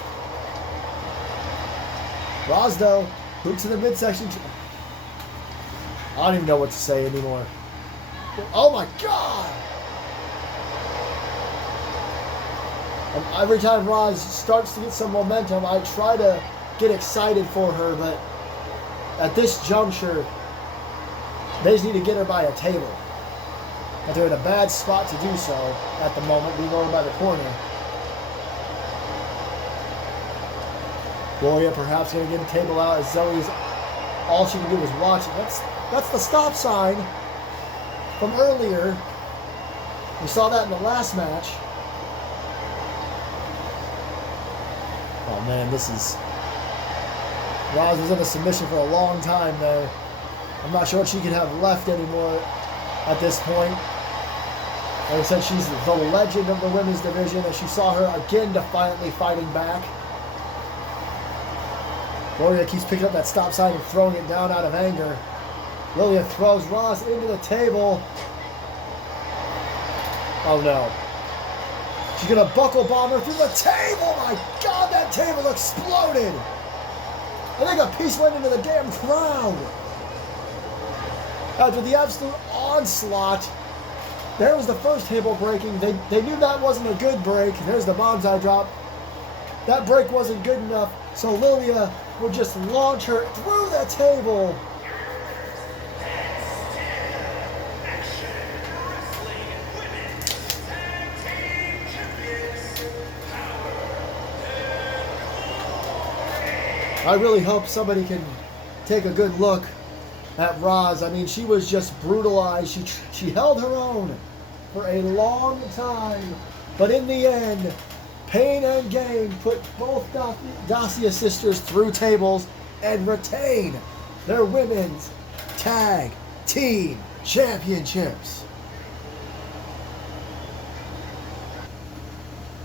Roz though, boots in the midsection. I don't even know what to say anymore. Oh my God! And every time Roz starts to get some momentum, I try to get excited for her, but at this juncture, they just need to get her by a table. But they're in a bad spot to do so at the moment, being over by the corner. Gloria perhaps going to get a table out as Zoe's all she can do is watch it. That's the stop sign from earlier. We saw that in the last match. Oh man, this is... Roz was in a submission for a long time there. I'm not sure what she can have left anymore at this point. Like I said, she's the legend of the women's division, and she saw her again defiantly fighting back. Gloria keeps picking up that stop sign and throwing it down out of anger. Lilia throws Roz into the table. Oh no. She's going to buckle bomb her through the table. My God, that table exploded. I think a piece went into the damn crowd. After the absolute onslaught, there was the first table breaking. They knew that wasn't a good break. There's the bonsai drop. That break wasn't good enough, so Lilia would just launch her through the table. I really hope somebody can take a good look at Roz. I mean, she was just brutalized. She held her own for a long time. But in the end, pain and gain put both Dacia sisters through tables and retain their women's tag team championships.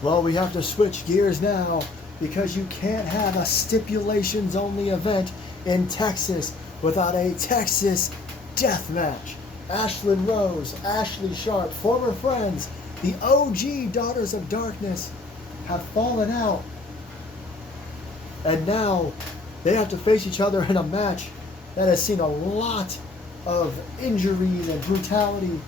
Well, we have to switch gears now because you can't have a stipulations only event in Texas without a Texas death match. Ashlyn Rose, Ashley Sharp, former friends, the OG Daughters of Darkness have fallen out. And now they have to face each other in a match that has seen a lot of injuries and brutality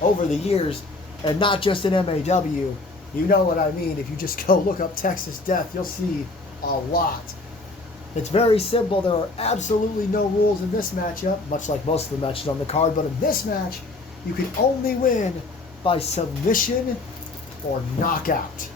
over the years, and not just in MAW. You know what I mean. If you just go look up Texas Death, you'll see a lot. It's very simple. There are absolutely no rules in this matchup, much like most of the matches on the card, but in this match, you can only win by submission or knockout.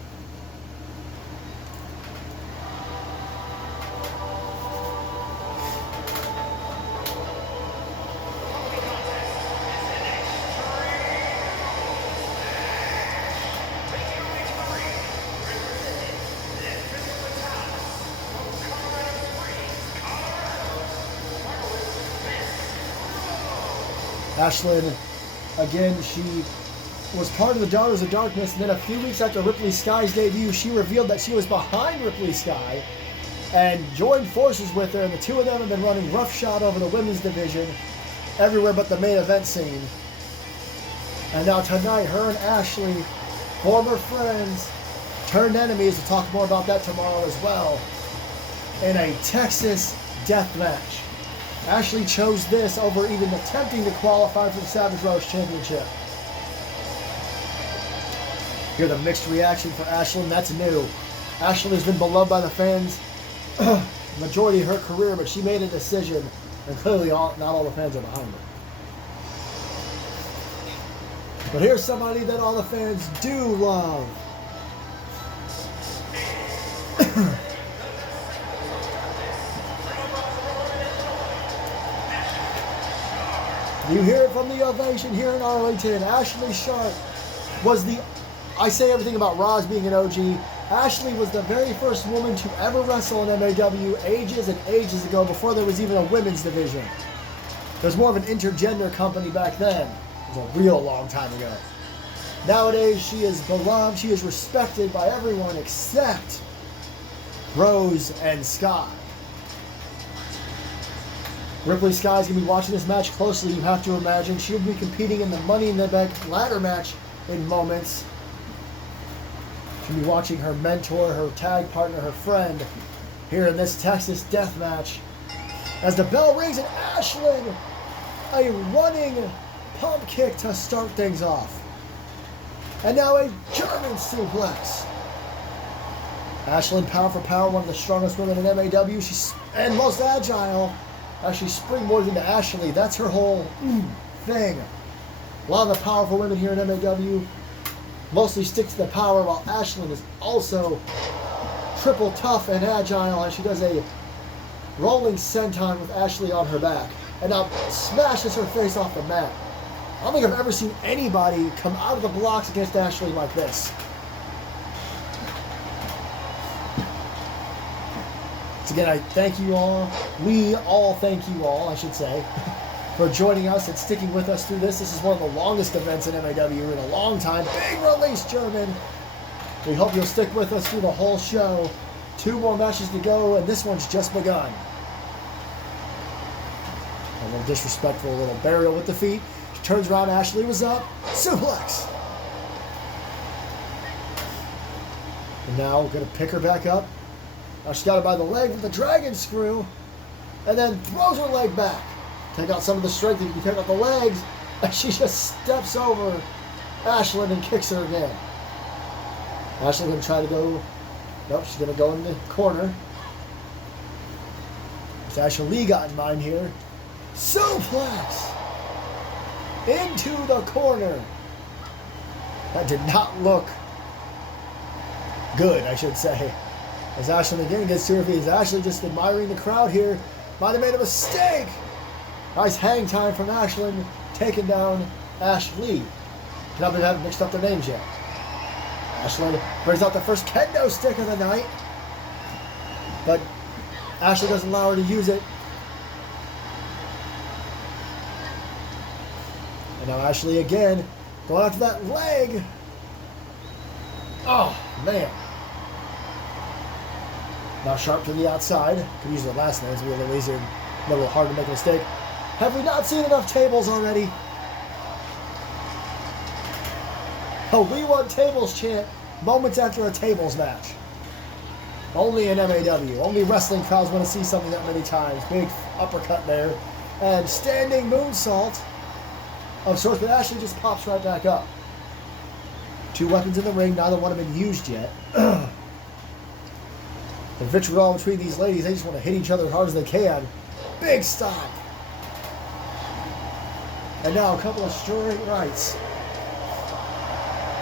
Ashlyn, again, she was part of the Daughters of Darkness, and then a few weeks after Ripley Sky's debut, she revealed that she was behind Ripley Sky and joined forces with her, and the two of them have been running roughshod over the women's division everywhere but the main event scene. And now tonight, her and Ashley, former friends, turned enemies. We'll talk more about that tomorrow as well, in a Texas death match. Ashley chose this over even attempting to qualify for the Savage Rose Championship. Hear the mixed reaction for Ashlyn. That's new. Ashlyn has been beloved by the fans majority of her career, but she made a decision, and clearly not all the fans are behind her. But here's somebody that all the fans do love. You hear it from the ovation here in Arlington. Ashley Sharp was I say everything about Roz being an OG. Ashley was the very first woman to ever wrestle in MAW ages and ages ago, before there was even a women's division. There was more of an intergender company back then. It was a real long time ago. Nowadays, she is beloved. She is respected by everyone except Rose and Sky. Ripley Sky's going to be watching this match closely, you have to imagine. She'll be competing in the Money in the Bank ladder match in moments. She'll be watching her mentor, her tag partner, her friend here in this Texas death match. As the bell rings, and Ashlyn, a running pump kick to start things off. And now a German suplex. Ashlyn, pound for pound, one of the strongest women in MAW. She's and most agile. Actually springboards into Ashley. That's her whole thing. A lot of the powerful women here in MAW mostly stick to the power, while Ashlyn is also triple tough and agile, and she does a rolling senton with Ashley on her back. And now smashes her face off the mat. I don't think I've ever seen anybody come out of the blocks against Ashley like this. Again, I thank you all. We all thank you all, I should say, for joining us and sticking with us through this. This is one of the longest events in MAW in a long time. Big release, German. We hope you'll stick with us through the whole show. 2 more matches to go, and this one's just begun. A little disrespectful, a little burial with the feet. She turns around, Ashley was up. Suplex. And now we're going to pick her back up. Now she's got her by the leg with the dragon screw, and then throws her leg back. Take out some of the strength that you can take out the legs, and she just steps over Ashlyn and kicks her again. Ashlyn going to try to go, nope, she's going to go in the corner. What's Ashley got in mind here? Suplex! Into the corner. That did not look good, I should say. As Ashlyn again gets to her feet. Ashley just admiring the crowd here. Might have made a mistake. Nice hang time from Ashlyn, taking down Ashley. Probably haven't mixed up their names yet. Ashlyn brings out the first kendo stick of the night, but Ashley doesn't allow her to use it. And now Ashley again going after that leg. Oh, man. Now Sharp to the outside. Could use their last names, be a little easier, a little hard to make a mistake. Have we not seen enough tables already? A We Want Tables chant moments after a tables match. Only in MAW. Only wrestling crowds want to see something that many times. Big uppercut there. And standing moonsault of sorts, but Ashley just pops right back up. Two weapons in the ring, neither one have been used yet. The vitriol between these ladies, they just want to hit each other as hard as they can. Big stop. And now a couple of straight rights.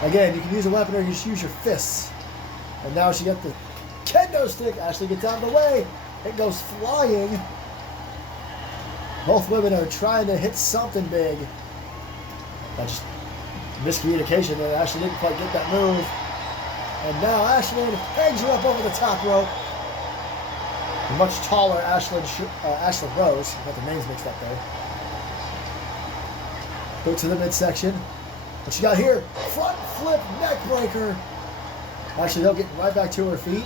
Again, you can use a weapon or you just use your fists. And now she got the kendo stick. Ashley gets out of the way. It goes flying. Both women are trying to hit something big. That's just miscommunication, and Ashley didn't quite get that move. And now Ashlyn hangs her up over the top rope. The much taller Ashlyn Rose. Got the names mixed up there. Go to the midsection. What she got here? Front flip neck breaker. Ashley, they'll get right back to her feet.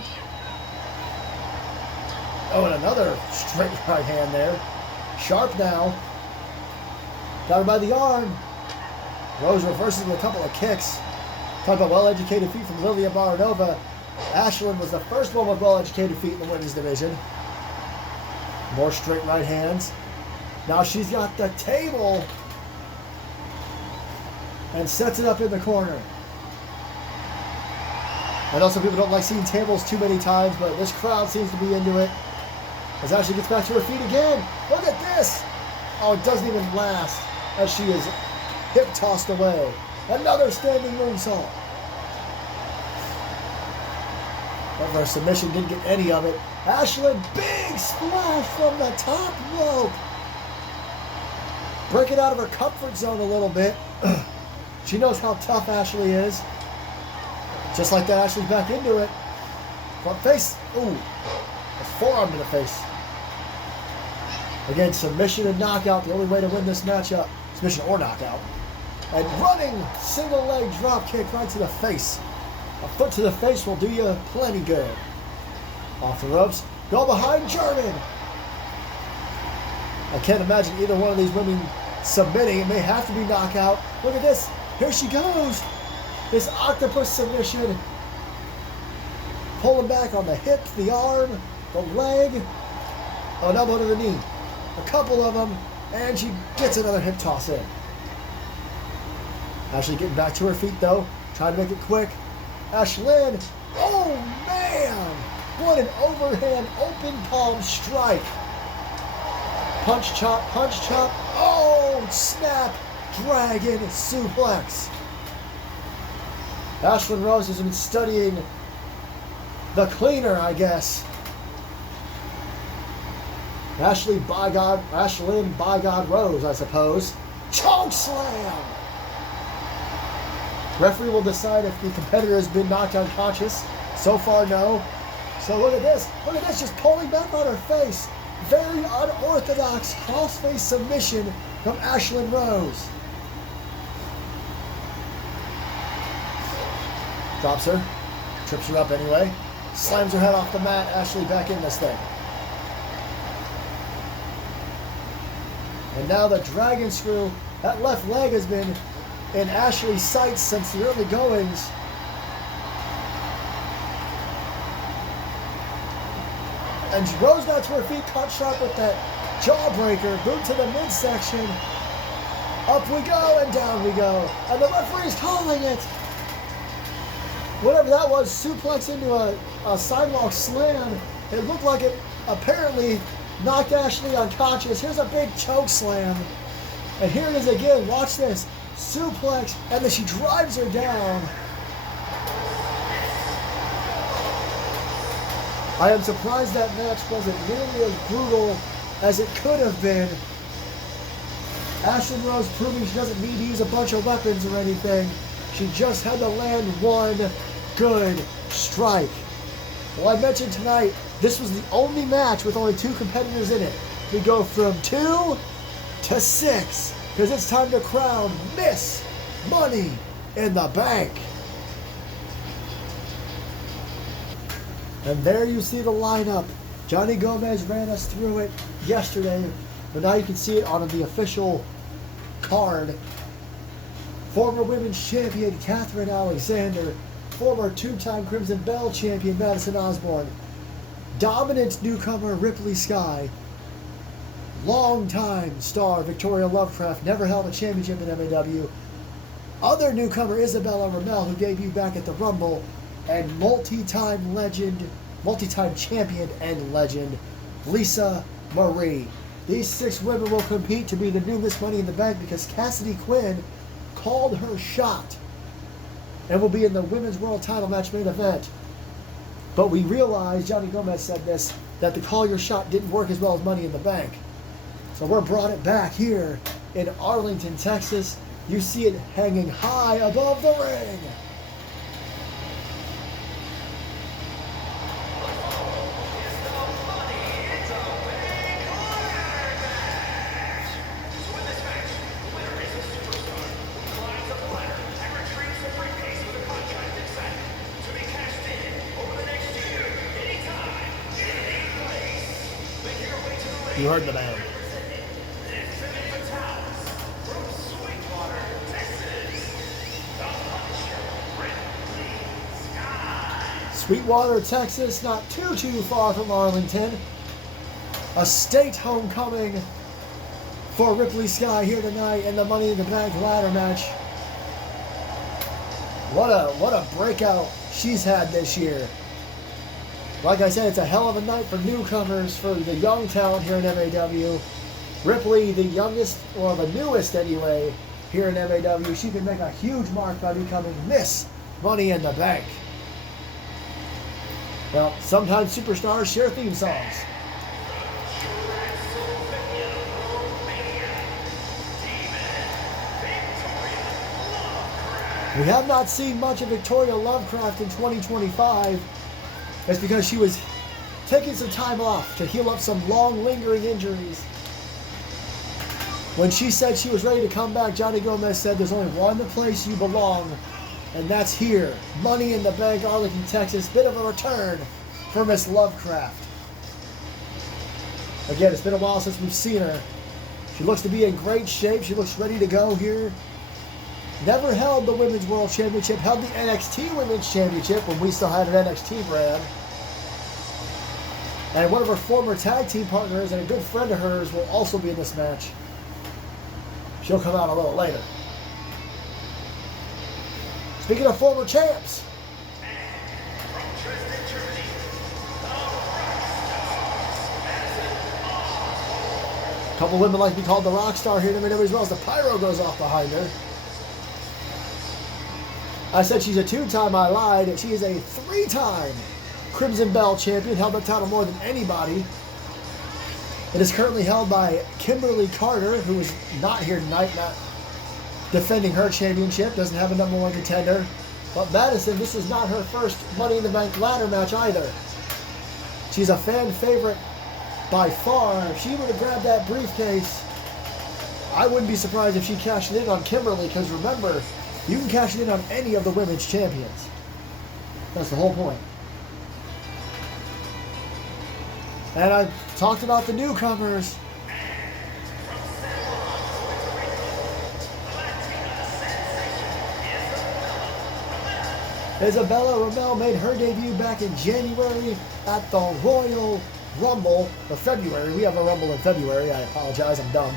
Oh, and another straight right hand there. Sharp now. Got her by the arm. Rose reverses with a couple of kicks. Talk about well-educated feet from Lilia Baranova. Ashlyn was the first one with well-educated feet in the women's division. More straight right hands. Now she's got the table and sets it up in the corner. I know some people don't like seeing tables too many times, but this crowd seems to be into it. As Ashley gets back to her feet again. Look at this! Oh, it doesn't even last as she is hip tossed away. Another standing moonsault. But for a submission, didn't get any of it. Ashlyn, big splash from the top rope. Break it out of her comfort zone a little bit. She knows how tough Ashley is. Just like that, Ashley's back into it. Front face. Ooh. A forearm to the face. Again, submission and knockout. The only way to win this matchup. Submission or knockout. And running single leg drop kick right to the face. A foot to the face will do you plenty good. Off the ropes. Go behind German. I can't imagine either one of these women submitting. It may have to be knockout. Look at this. Here she goes. This octopus submission. Pulling back on the hip, the arm, the leg. An elbow to the knee. A couple of them. And she gets another hip toss in. Ashley getting back to her feet though. Trying to make it quick. Ashlyn. Oh man. What an overhand open palm strike. Punch chop, punch chop. Oh, snap. Dragon suplex. Ashlyn Rose has been studying the cleaner, I guess. Ashlyn by God Rose, I suppose. Choke slam. Referee will decide if the competitor has been knocked unconscious. So far, no. So look at this. Look at this, just pulling back on her face. Very unorthodox cross-face submission from Ashlyn Rose. Drops her. Trips her up anyway. Slams her head off the mat. Ashley back in this thing. And now the dragon screw. That left leg has been in Ashley's sights since the early goings. And Rose got to her feet, caught sharp with that jawbreaker. Boot to the midsection. Up we go and down we go. And the referee's calling it. Whatever that was, suplex into a sidewalk slam. It looked like it apparently knocked Ashley unconscious. Here's a big choke slam. And here it is again. Watch this. Suplex. And then she drives her down. I am surprised that match wasn't nearly as brutal as it could have been. Ashley Rose proving she doesn't need to use a bunch of weapons or anything. She just had to land one good strike. Well, I mentioned tonight, this was the only match with only 2 competitors in it. We go from 2 to 6, because it's time to crown Miss Money in the Bank. And there you see the lineup. Johnny Gomez ran us through it yesterday, but now you can see it on the official card. Former Women's Champion Catherine Alexander, former 2-time Crimson Bell Champion Madison Osborne, dominant newcomer Ripley Sky, long-time star Victoria Lovecraft, never held a championship in MAW, other newcomer Isabella Ramel, who debuted back at the Rumble, and multi-time legend, multi-time champion and legend, Lisa Marie. These 6 women will compete to be the new Miss Money in the Bank because Cassidy Quinn called her shot and will be in the Women's World Title match main event. But we realized, Johnny Gomez said this, that the Call Your Shot didn't work as well as Money in the Bank. So we're brought it back here in Arlington, Texas. You see it hanging high above the ring. You heard the man. Sweetwater, Texas, not too far from Arlington. A state homecoming for Ripley Sky here tonight in the Money in the Bank ladder match. What a breakout she's had this year. Like I said, it's a hell of a night for newcomers, for the young talent here in MAW. Ripley, the youngest, or the newest anyway, here in MAW. She can make a huge mark by becoming Miss Money in the Bank. Well, sometimes superstars share theme songs. We have not seen much of Victoria Lovecraft in 2025. It's because she was taking some time off to heal up some long lingering injuries. When she said she was ready to come back, Johnny Gomez said there's only one place you belong, and that's here. Money in the Bank, Arlington, Texas. Bit of a return for Miss Lovecraft. Again, it's been a while since we've seen her. She looks to be in great shape. She looks ready to go here. Never held the Women's World Championship, held the NXT Women's Championship when we still had an NXT brand. And one of her former tag team partners and a good friend of hers will also be in this match. She'll come out a little later. Speaking of former champs, a couple women like to be called the rock star here in MAW as well as the pyro goes off behind her. I said she's a 2-time, I lied. She is a 3-time Crimson Bell champion, held that title more than anybody. It is currently held by Kimberly Carter, who is not here tonight, not defending her championship, doesn't have a #1 contender. But Madison, this is not her first Money in the Bank ladder match either. She's a fan favorite by far. If she were to grab that briefcase, I wouldn't be surprised if she cashed it in on Kimberly, because remember, you can cash it in on any of the women's champions. That's the whole point. And I talked about the newcomers. Isabella Ramel made her debut back in January at the Royal Rumble, or February. We have a Rumble in February. I apologize, I'm dumb.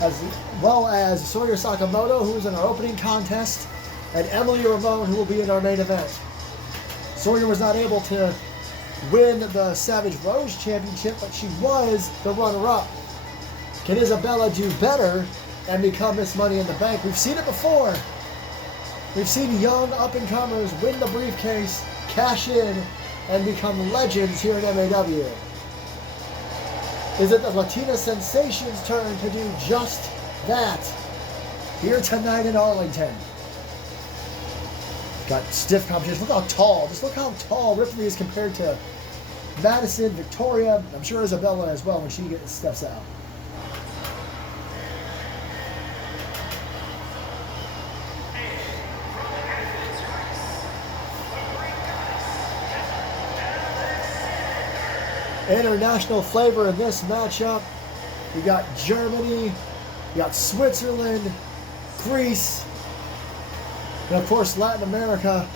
As well as Sawyer Sakamoto, who was in our opening contest, and Emily Ramon, who will be in our main event. Sawyer was not able to win the Savage Rose Championship, but she was the runner-up. Can Isabella do better and become Miss Money in the Bank? We've seen it before. We've seen young up-and-comers win the briefcase, cash in, and become legends here in MAW. is it the Latina Sensation's turn to do just that here tonight in Arlington. Got stiff competition. Look how tall. Just look how tall Ripley is compared to Madison, Victoria. I'm sure Isabella as well when she steps out. International flavor in this matchup. You got Germany, you got Switzerland, Greece, and of course Latin America.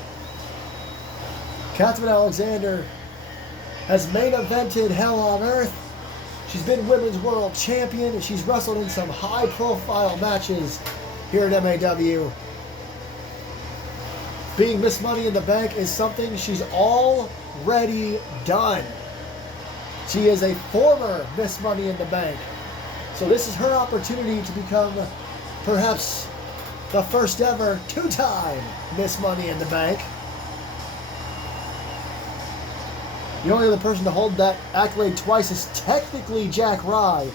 Catherine Alexander has main evented Hell on Earth. She's been Women's World Champion, and she's wrestled in some high-profile matches here at MAW. Being Miss Money in the Bank is something she's already done. She is a former Miss Money in the Bank. So this is her opportunity to become perhaps the first ever two-time Miss Money in the Bank. The only other person to hold that accolade twice is technically Jack Rye,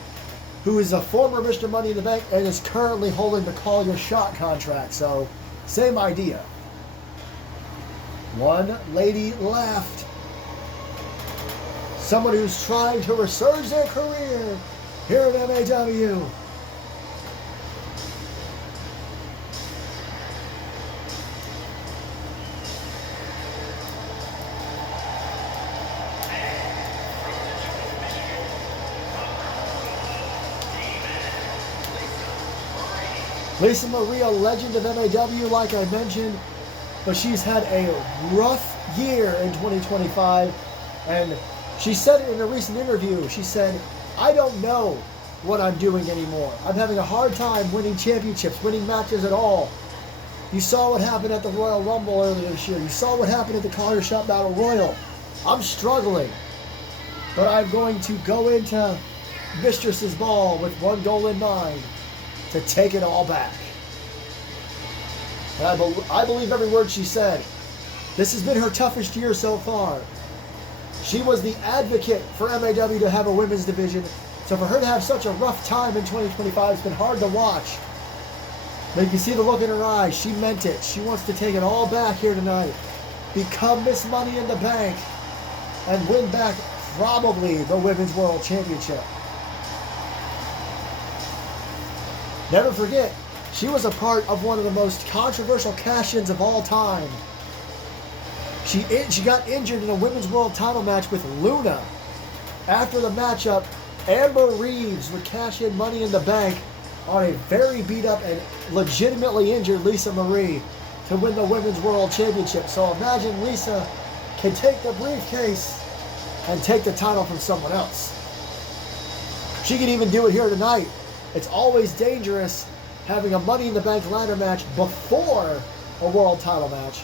who is a former Mr. Money in the Bank and is currently holding the Call Your Shot contract. So, same idea. One lady left. Someone who's trying to resurge their career here at MAW. Lisa Marie, a legend of MAW, like I mentioned, but she's had a rough year in 2025, and she said it in a recent interview. She said, I don't know what I'm doing anymore. I'm having a hard time winning championships, winning matches at all. You saw what happened at the Royal Rumble earlier this year. You saw what happened at the Call Your Shot Battle Royal. I'm struggling, but I'm going to go into Mistresses Ball with one goal in mind, to take it all back. And I believe every word she said. This has been her toughest year so far. She was the advocate for MAW to have a women's division, so for her to have such a rough time in 2025, it's been hard to watch. But you can see the look in her eyes. She meant it. She wants to take it all back here tonight, become Miss Money in the Bank, and win back probably the Women's World Championship. Never forget, she was a part of one of the most controversial cash-ins of all time. She got injured in a Women's World title match with Luna. After the matchup, Amber Reeves would cash in Money in the Bank on a very beat-up and legitimately injured Lisa Marie to win the Women's World Championship. So imagine Lisa can take the briefcase and take the title from someone else. She can even do it here tonight. It's always dangerous having a Money in the Bank ladder match before a world title match.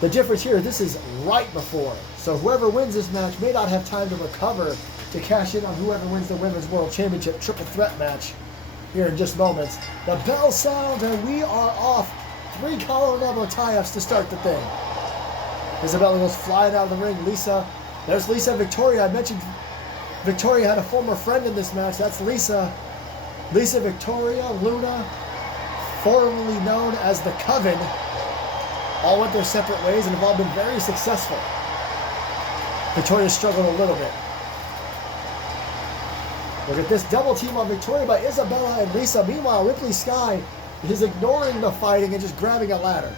The difference here, this is right before. So whoever wins this match may not have time to recover to cash in on whoever wins the Women's World Championship triple threat match here in just moments. The bell sounds and we are off. 3 collar elbow tie-ups to start the thing. Isabella goes flying out of the ring. There's Lisa and Victoria. I mentioned Victoria had a former friend in this match. That's Lisa. Lisa, Victoria, Luna, formerly known as the Coven, all went their separate ways and have all been very successful. Victoria struggled a little bit. Look at this double team on Victoria by Isabella and Lisa. Meanwhile, Ripley Sky is ignoring the fighting and just grabbing a ladder.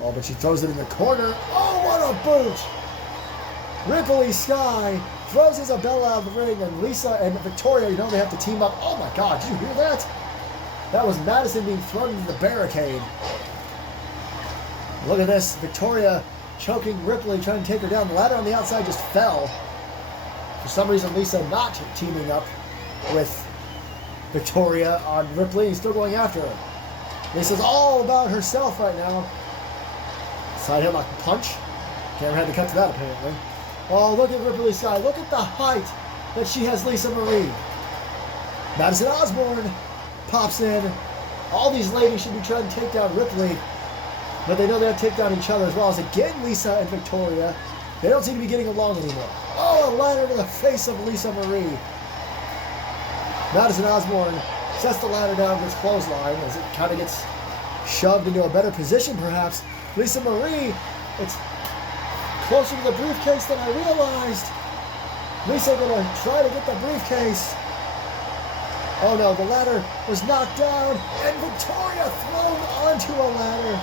Oh, but she throws it in the corner. Oh, what a boot! Ripley Sky throws Isabella out of the ring, and Lisa and Victoria, you know, they have to team up. Oh my God, did you hear that? That was Madison being thrown into the barricade. Look at this, Victoria choking Ripley, trying to take her down. The ladder on the outside just fell. For some reason, Lisa not teaming up with Victoria on Ripley and still going after her. Lisa's all about herself right now. Side headlock punch. Camera had to cut to that apparently. Oh, look at Ripley Sky. Look at the height that she has, Lisa Marie. Madison Osborne pops in. All these ladies should be trying to take down Ripley, but they know they have to take down each other as well. As again, Lisa and Victoria, they don't seem to be getting along anymore. Oh, a ladder to the face of Lisa Marie. Madison Osborne sets the ladder down, gets clothesline as it kind of gets shoved into a better position, perhaps. Lisa Marie, it's closer to the briefcase than I realized. Lisa gonna try to get the briefcase. Oh no, the ladder was knocked down, and Victoria thrown onto a ladder.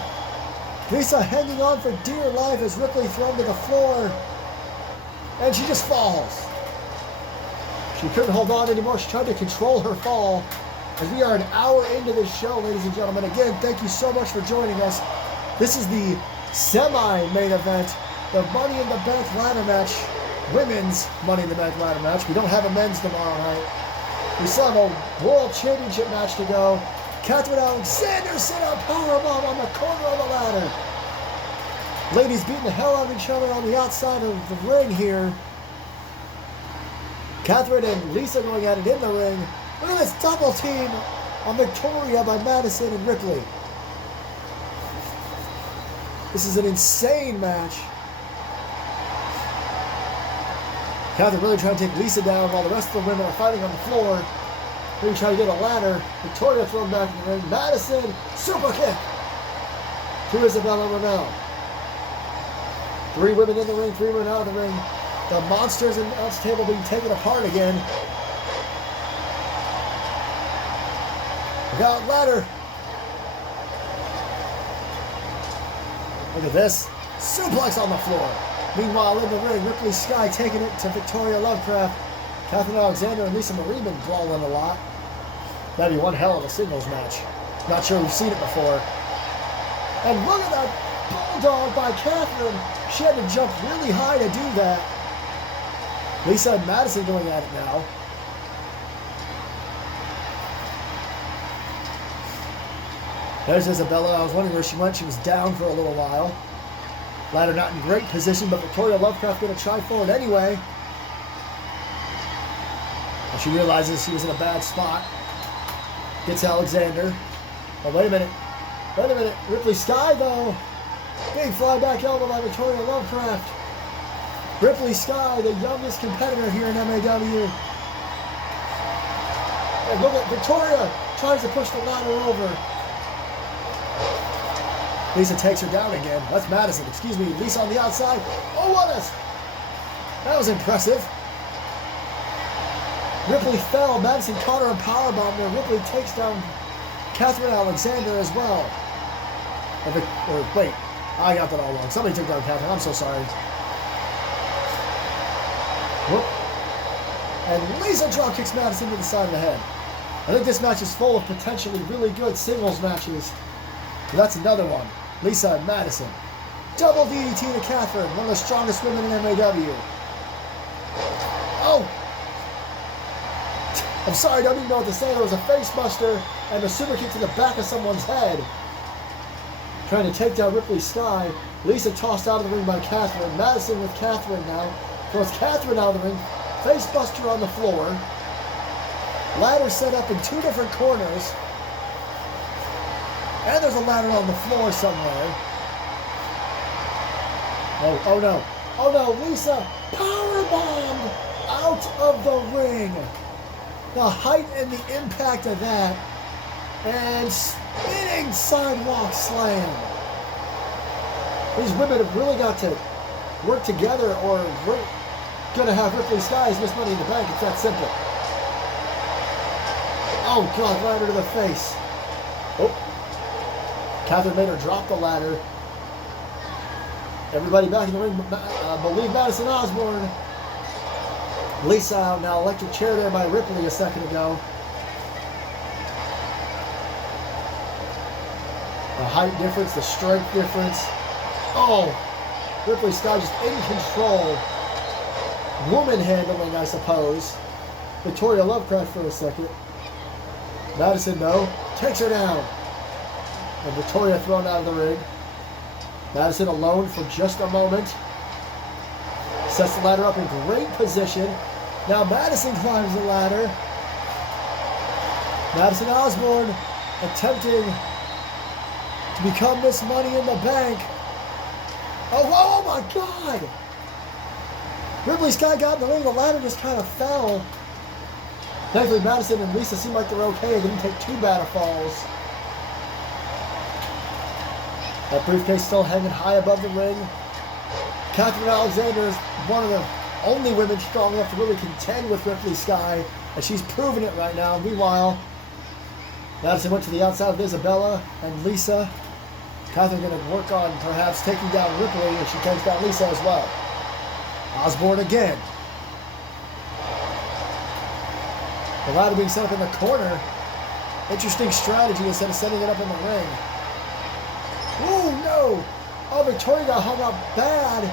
Lisa hanging on for dear life as Ripley thrown to the floor, and she just falls. She couldn't hold on anymore. She tried to control her fall. As we are an hour into this show, ladies and gentlemen, again, thank you so much for joining us. This is the semi-main event, the Money in the Bank ladder match, women's Money in the Bank ladder match. We don't have a men's tomorrow night. We still have a World Championship match to go. Catherine Alexander set a powerbomb on the corner of the ladder. Ladies beating the hell out of each other on the outside of the ring here. Catherine and Lisa going at it in the ring. Look at this double team on Victoria by Madison and Ripley. This is an insane match. Catherine really trying to take Lisa down while the rest of the women are fighting on the floor. Maybe trying to get a ladder. Victoria thrown back in the ring. Madison, super kick to Isabella Ramel. 3 women in the ring, 3 women out of the ring. The monsters and announce table being taken apart again. We got a ladder. Look at this. Suplex on the floor. Meanwhile, in the ring, Ripley Sky taking it to Victoria Lovecraft. Catherine Alexander and Lisa Marie been brawling a lot. That'd be one hell of a singles match. Not sure we've seen it before. And look at that bulldog by Catherine. She had to jump really high to do that. Lisa and Madison going at it now. There's Isabella. I was wondering where she went. She was down for a little while. Ladder not in great position, but Victoria Lovecraft going to try forward anyway. And she realizes she was in a bad spot. Gets Alexander. Oh, wait a minute. Wait a minute. Ripley Sky, though. Big flyback elbow by Victoria Lovecraft. Ripley Sky, the youngest competitor here in MAW. And look at Victoria tries to push the ladder over. Lisa takes her down again. That's Madison. Excuse me. Lisa on the outside. Oh, what a... That was impressive. Ripley fell. Madison caught her and powerbombed her. Ripley takes down Catherine Alexander as well. Wait. I got that all wrong. Somebody took down Catherine. I'm so sorry. Whoop. And Lisa drop kicks Madison to the side of the head. I think this match is full of potentially really good singles matches. That's another one. Lisa and Madison. Double DDT to Catherine, one of the strongest women in MAW. Oh! I'm sorry, I don't even know what to say. There was a face buster and a super kick to the back of someone's head. Trying to take down Ripley Sky. Lisa tossed out of the ring by Catherine. Madison with Catherine now. Throws Catherine out of the ring. Face buster on the floor. Ladder set up in 2 different corners. And there's a ladder on the floor somewhere. Oh no. Oh no, Lisa powerbomb out of the ring. The height and the impact of that. And spinning sidewalk slam. These women have really got to work together or we're going to have Ripley Sky's Miss Money in the Bank. It's that simple. Oh God, ladder to the face. Oh. Catherine made her drop the ladder. Everybody back in the ring, believe Madison Osborne. Lisa out now, electric chair there by Ripley a second ago. The height difference, the strength difference. Oh, Ripley Sky just in control. Woman handling, I suppose. Victoria Lovecraft for a second. Madison, though, takes her down. And Victoria thrown out of the ring. Madison alone for just a moment. Sets the ladder up in great position. Now Madison climbs the ladder. Madison Osborne attempting to become Miss Money in the Bank. Oh my God! Ripley Sky got in the ring. The ladder just kind of fell. Thankfully, Madison and Lisa seem like they're okay and didn't take too bad of falls. That briefcase still hanging high above the ring. Catherine Alexander is one of the only women strong enough to really contend with Ripley Sky, and she's proven it right now. Meanwhile, Madison went to the outside with Isabella and Lisa. Catherine going to work on perhaps taking down Ripley, and she takes down Lisa as well. Osborne again. The ladder being set up in the corner. Interesting strategy instead of setting it up in the ring. Ooh, no! Oh, Victoria got hung up bad.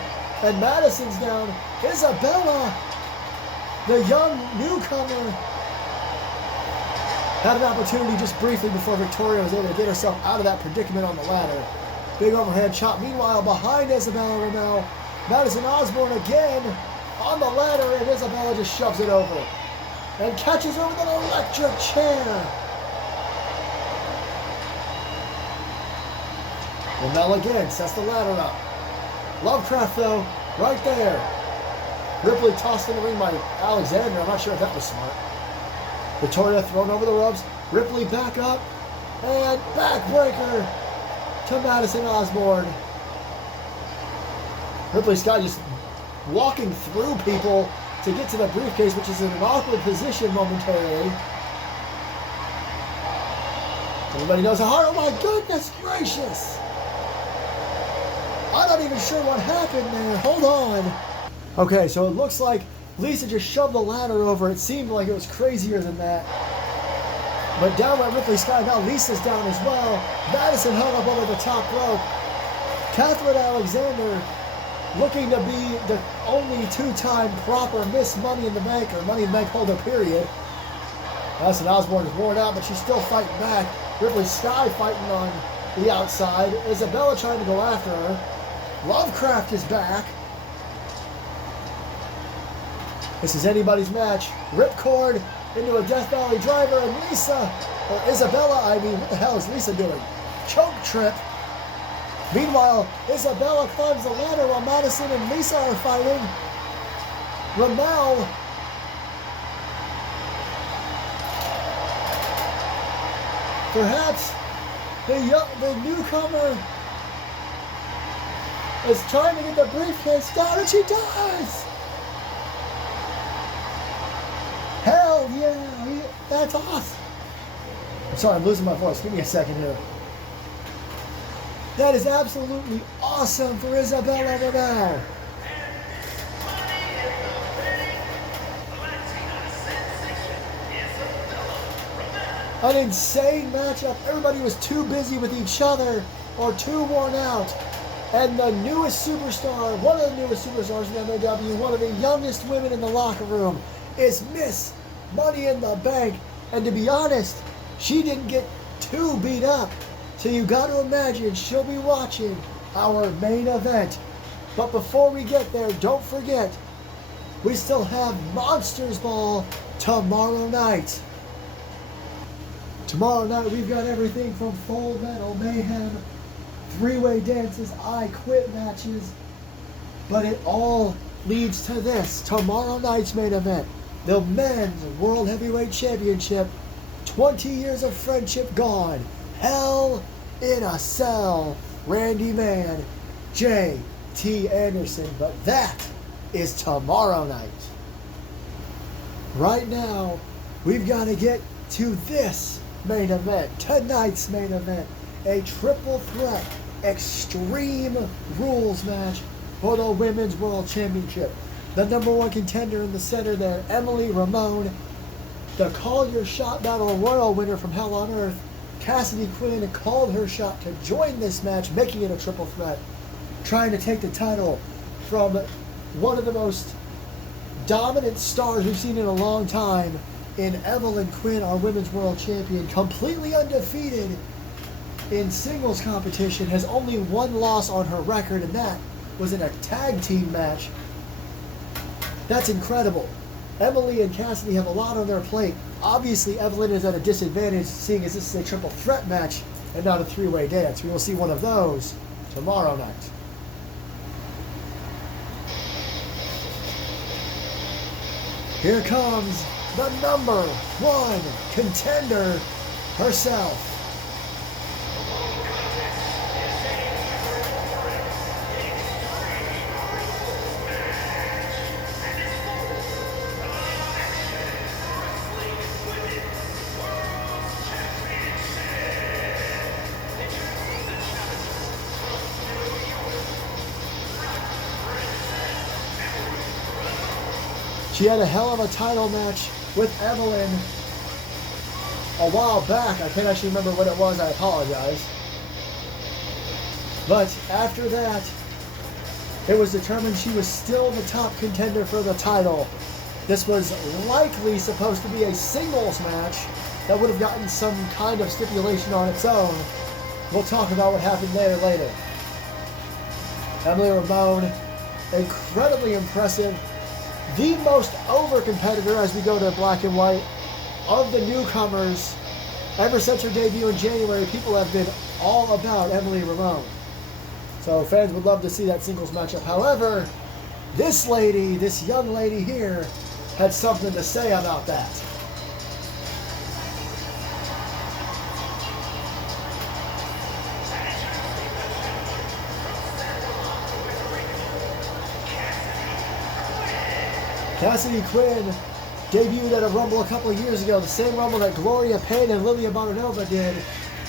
And Madison's down. Isabella, the young newcomer, had an opportunity just briefly before Victoria was able to get herself out of that predicament on the ladder. Big overhead chop. Meanwhile, behind Isabella Ramel, Madison Osborne again on the ladder, and Isabella just shoves it over and catches her with an electric chair. Ramel again sets the ladder up. Lovecraft, though, right there. Ripley tossed in the ring by Alexander. I'm not sure if that was smart. Victoria thrown over the ropes. Ripley back up. And backbreaker to Madison Osborne. Ripley Scott just walking through people to get to the briefcase, which is in an awkward position momentarily. Everybody knows how hard. Oh my goodness gracious! I'm not even sure what happened there. Hold on. Okay, so it looks like Lisa just shoved the ladder over. It seemed like it was crazier than that. But down went Ripley Sky. Now Lisa's down as well. Madison hung up over the top rope. Catherine Alexander looking to be the only two-time proper Miss Money in the Bank, or Money in the Bank holder, period. Madison Osborne is worn out, but she's still fighting back. Ripley Sky fighting on the outside. Isabella trying to go after her. Lovecraft is back. This is anybody's match. Ripcord into a Death Valley driver, and Lisa, or Isabella, I mean, what the hell is Lisa doing? Choke trip. Meanwhile, Isabella climbs the ladder while Madison and Lisa are fighting. Ramel perhaps the newcomer is trying to get the briefcase down, and she does! Hell yeah! That's awesome! I'm sorry, I'm losing my voice. Give me a second here. That is absolutely awesome for Isabella Ramel. An insane matchup. Everybody was too busy with each other or too worn out. And the newest superstar, one of the newest superstars in MAW, one of the youngest women in the locker room, is Miss Money in the Bank. And to be honest, she didn't get too beat up. So you got to imagine she'll be watching our main event. But before we get there, don't forget, we still have Monsters Ball tomorrow night. Tomorrow night we've got everything from Full Metal Mayhem, three-way dances, I Quit matches, but it all leads to this. Tomorrow night's main event, the Men's World Heavyweight Championship, 20 years of friendship gone, Hell in a Cell, Randy Man, J.T. Anderson, but that is tomorrow night. Right now, we've got to get to this main event, tonight's main event, a triple threat extreme rules match for the Women's World Championship. The number one contender in the center there, Emily Ramon, the Call Your Shot Battle Royal winner from Hell on Earth, Cassidy Quinn, called her shot to join this match, making it a triple threat, trying to take the title from one of the most dominant stars we've seen in a long time in Evelyn Quinn, our Women's World Champion, completely undefeated in singles competition, has only one loss on her record, and that was in a tag team match. That's incredible. Emily and Cassidy have a lot on their plate. Obviously, Evelyn is at a disadvantage, seeing as this is a triple threat match and not a three-way dance. We will see one of those tomorrow night. Here comes the #1 contender herself. She had a hell of a title match with Evelyn a while back. I can't actually remember what it was. I apologize. But after that, it was determined she was still the top contender for the title. This was likely supposed to be a singles match that would have gotten some kind of stipulation on its own. We'll talk about what happened there later. Emily Ramon, incredibly impressive. The most over competitor as we go to black and white of the newcomers. Ever since her debut in January, people have been all about Emily Ramon. So fans would love to see that singles matchup. However, this lady, this young lady here, had something to say about that. Cassidy Quinn debuted at a Rumble a couple of years ago, the same Rumble that Gloria Payne and Lilia Bonanova did.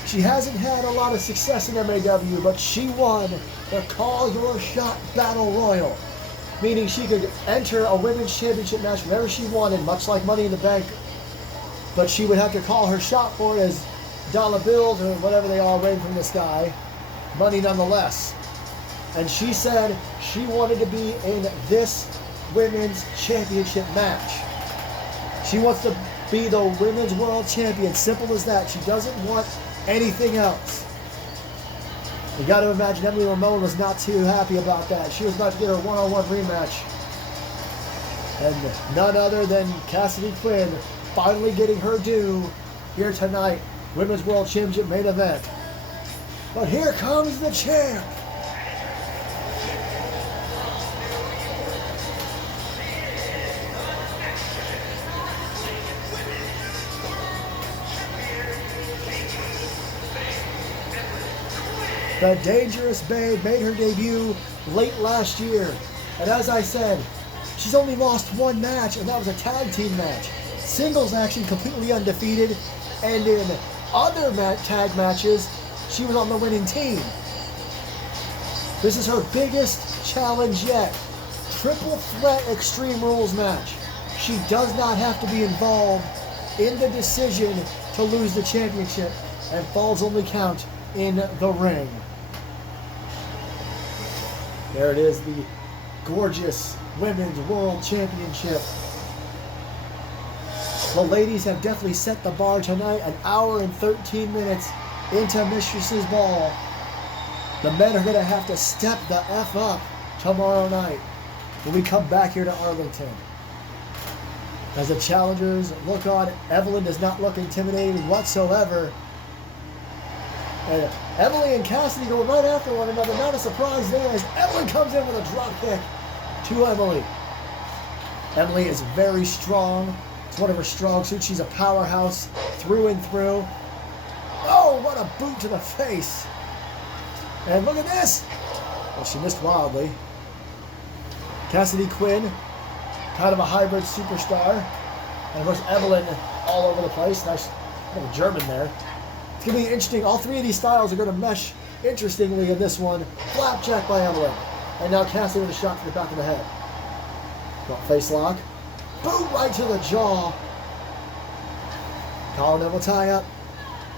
She hasn't had a lot of success in MAW, but she won the Call Your Shot Battle Royal, meaning she could enter a women's championship match whenever she wanted, much like Money in the Bank, but she would have to call her shot for it as dollar bills or whatever they all rain from the sky, money nonetheless. And she said she wanted to be in this women's championship match. She wants to be the women's world champion. Simple as that. She doesn't want anything else. You got to imagine Emily Ramon was not too happy about that. She was about to get her one-on-one rematch. And none other than Cassidy Quinn finally getting her due here tonight. Women's World Championship main event. But here comes the champ. The Dangerous Babe made her debut late last year. And as I said, she's only lost one match, and that was a tag team match. Singles action, completely undefeated. And in other tag matches, she was on the winning team. This is her biggest challenge yet. Triple threat Extreme Rules match. She does not have to be involved in the decision to lose the championship, and falls only count in the ring. There it is, the gorgeous Women's World Championship. The ladies have definitely set the bar tonight, an hour and 13 minutes into Mistresses Ball. The men are going to have to step the F up tomorrow night when we come back here to Arlington. As the challengers look on, Evelyn does not look intimidated whatsoever. And Emily and Cassidy go right after one another. Not a surprise there as Evelyn comes in with a drop kick to Emily. Emily is very strong. It's one of her strong suits. She's a powerhouse through and through. Oh, what a boot to the face. And look at this. Well, she missed wildly. Cassidy Quinn, kind of a hybrid superstar. And of course, Evelyn all over the place. Nice little German there. It's going to be interesting. All three of these styles are going to mesh interestingly in this one. Flapjack by Evelyn. And now Cassidy with a shot to the back of the head. Got face lock. Boom right to the jaw. Collar double tie up.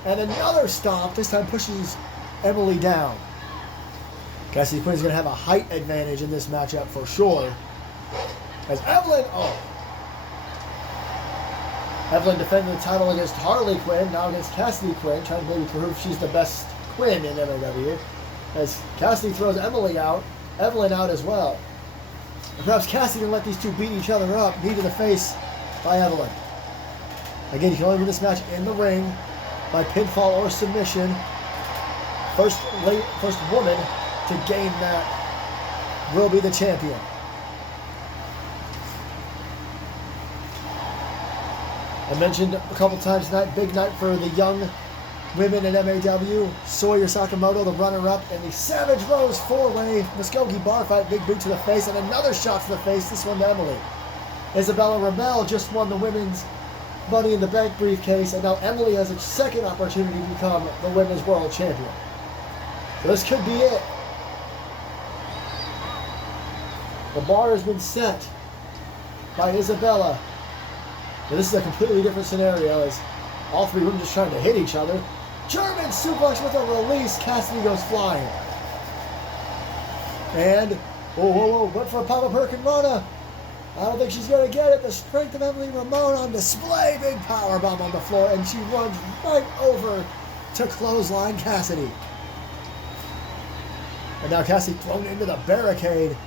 And another stomp. This time pushes Emily down. Cassidy Quinn is going to have a height advantage in this matchup for sure. As Evelyn, Evelyn defended the title against Harley Quinn, now against Cassidy Quinn, trying to maybe prove she's the best Quinn in MAW. As Cassidy throws Evelyn out as well. And perhaps Cassidy can let these two beat each other up, knee to the face by Evelyn. Again, you can only win this match in the ring by pinfall or submission. First woman to gain that will be the champion. I mentioned a couple times tonight, big night for the young women in MAW. Sawyer Sakamoto, the runner-up, and the Savage Rose 4-way Muskogee Bar Fight. Big boot to the face, and another shot to the face, this one to Emily. Isabella Ramel just won the women's Money in the Bank briefcase, and now Emily has a second opportunity to become the women's world champion. So this could be it. The bar has been set by Isabella. Now this is a completely different scenario as all three women just trying to hit each other. German suplex with a release. Cassidy goes flying. And, went for a pop-up hurricanrana. I don't think she's going to get it. The strength of Emily Ramon on display. Big powerbomb on the floor, and she runs right over to clothesline Cassidy. And now Cassidy thrown into the barricade.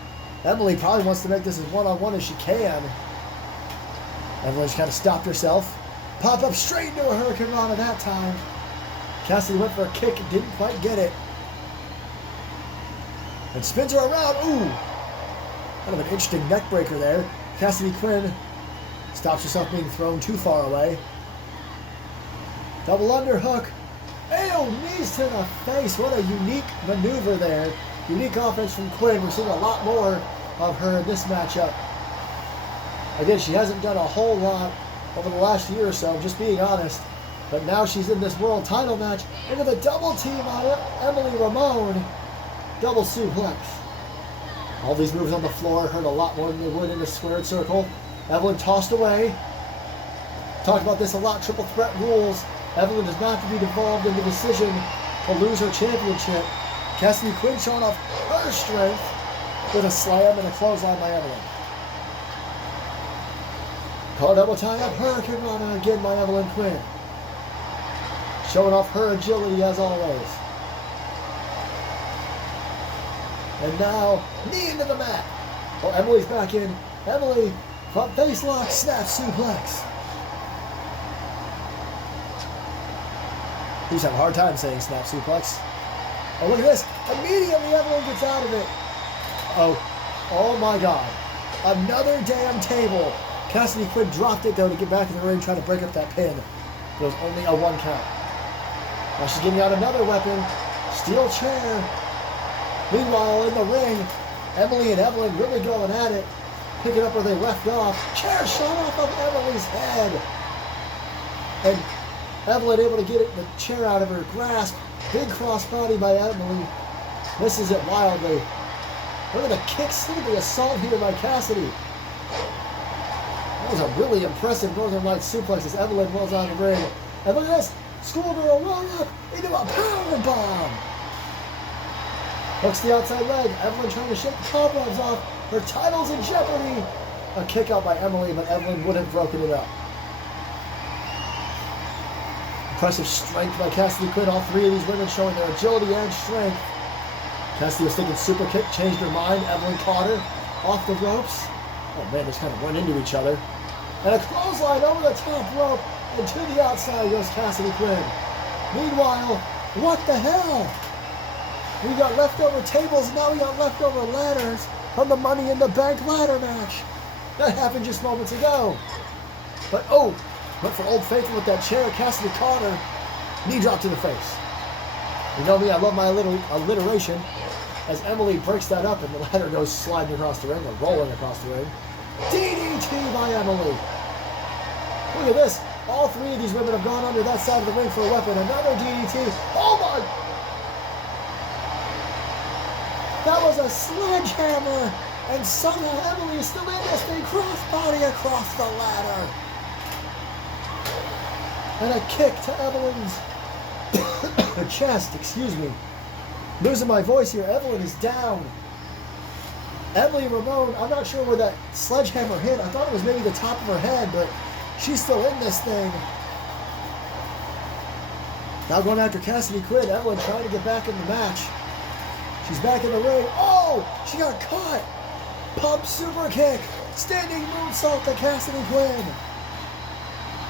Emily probably wants to make this as one-on-one as she can. Evelyn just kind of stopped herself. Pop up straight into a hurricanrana that time. Cassidy went for a kick and didn't quite get it. And spins her around. Ooh! Kind of an interesting neck breaker there. Cassidy Quinn stops herself being thrown too far away. Double underhook. Ew, knees to the face. What a unique maneuver there. Unique offense from Quinn. We're seeing a lot more of her in this matchup. Again, she hasn't done a whole lot over the last year or so, just being honest. But now she's in this world title match. Look at the double team on Emily Ramon. Double suplex. All these moves on the floor hurt a lot more than they would in a squared circle. Evelyn tossed away. Talked about this a lot, triple threat rules. Evelyn does not have to be involved in the decision to lose her championship. Cassidy Quinn showing off her strength with a slam and a clothesline by Evelyn. Call double tie up, hurricanrana again by Evelyn Quinn. Showing off her agility as always. And now, knee into the mat. Oh, Emily's back in. Emily, front face lock, snap suplex. He's having a hard time saying snap suplex. Oh, look at this. Immediately, Evelyn gets out of it. Oh my God. Another damn table. Cassidy Quinn dropped it, though, to get back in the ring, trying to break up that pin. It was only a 1 count. Now she's getting out another weapon. Steel chair. Meanwhile, in the ring, Emily and Evelyn really going at it. Picking up where they left off. Chair shot off of Emily's head. And Evelyn able to get the chair out of her grasp. Big crossbody by Emily. Misses it wildly. Look at the kicks. Look at the assault here by Cassidy. That was a really impressive Northern Lights suplex as Evelyn rolls out of the ring. And look at this. Schoolgirl roll up into a power bomb. Hooks the outside leg. Evelyn trying to shake the cobwebs off. Her title's in jeopardy. A kick out by Emily, but Evelyn would have broken it up. Impressive strength by Cassidy Quinn. All three of these women showing their agility and strength. Cassidy was thinking super kick, changed her mind. Evelyn caught her off the ropes. Oh man, just kind of run into each other. And a clothesline over the top rope. And to the outside goes Cassidy Quinn. Meanwhile, what the hell? We got leftover tables, now we got leftover ladders from the Money in the Bank ladder match. That happened just moments ago. But went for Old Faithful with that chair. Cassidy caught her. Knee drop to the face. You know me, I love my alliteration. As Emily breaks that up and the ladder goes sliding across the ring, or rolling across the ring. DDT by Emily. Look at this. All three of these women have gone under that side of the ring for a weapon. Another DDT. Oh my! That was a sledgehammer. And somehow Emily is still in this thing. Crossbody across the ladder. And a kick to Evelyn's chest, excuse me. Losing my voice here. Evelyn is down. Emily Ramon, I'm not sure where that sledgehammer hit. I thought it was maybe the top of her head, but she's still in this thing. Now going after Cassidy Quinn. Evelyn trying to get back in the match. She's back in the ring. Oh, she got caught. Pump super kick. Standing moonsault to Cassidy Quinn.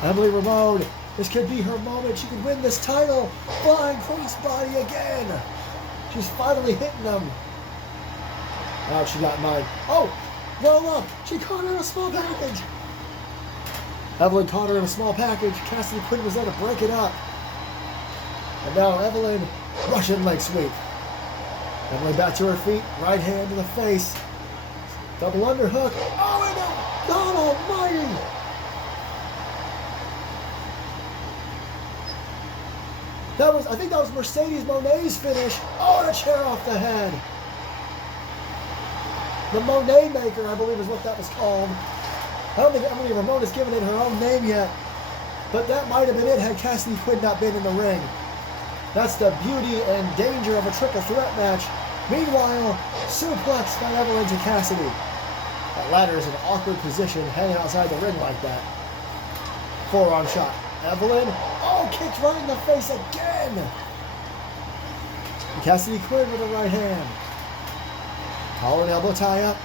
Emily Ramon, this could be her moment. She could win this title. Flying crossbody again. She's finally hitting them. Now she got mine. Oh, roll up. She caught her in a small package. Evelyn caught her in a small package. Cassidy Quinn was there to break it up. And now Evelyn, Russian leg sweep. Evelyn back to her feet, right hand to the face. Double underhook. Oh, and God almighty! I think that was Mercedes Monet's finish. Oh, and a chair off the head. The Monet Maker, I believe is what that was called. I don't think Emily Ramon has given it her own name yet, but that might have been it had Cassidy Quinn not been in the ring. That's the beauty and danger of a triple threat match. Meanwhile, suplex by Evelyn to Cassidy. That ladder is in an awkward position, hanging outside the ring like that. Forearm shot. Evelyn, oh, kicked right in the face again. And Cassidy Quinn with a right hand. Collar and elbow tie up.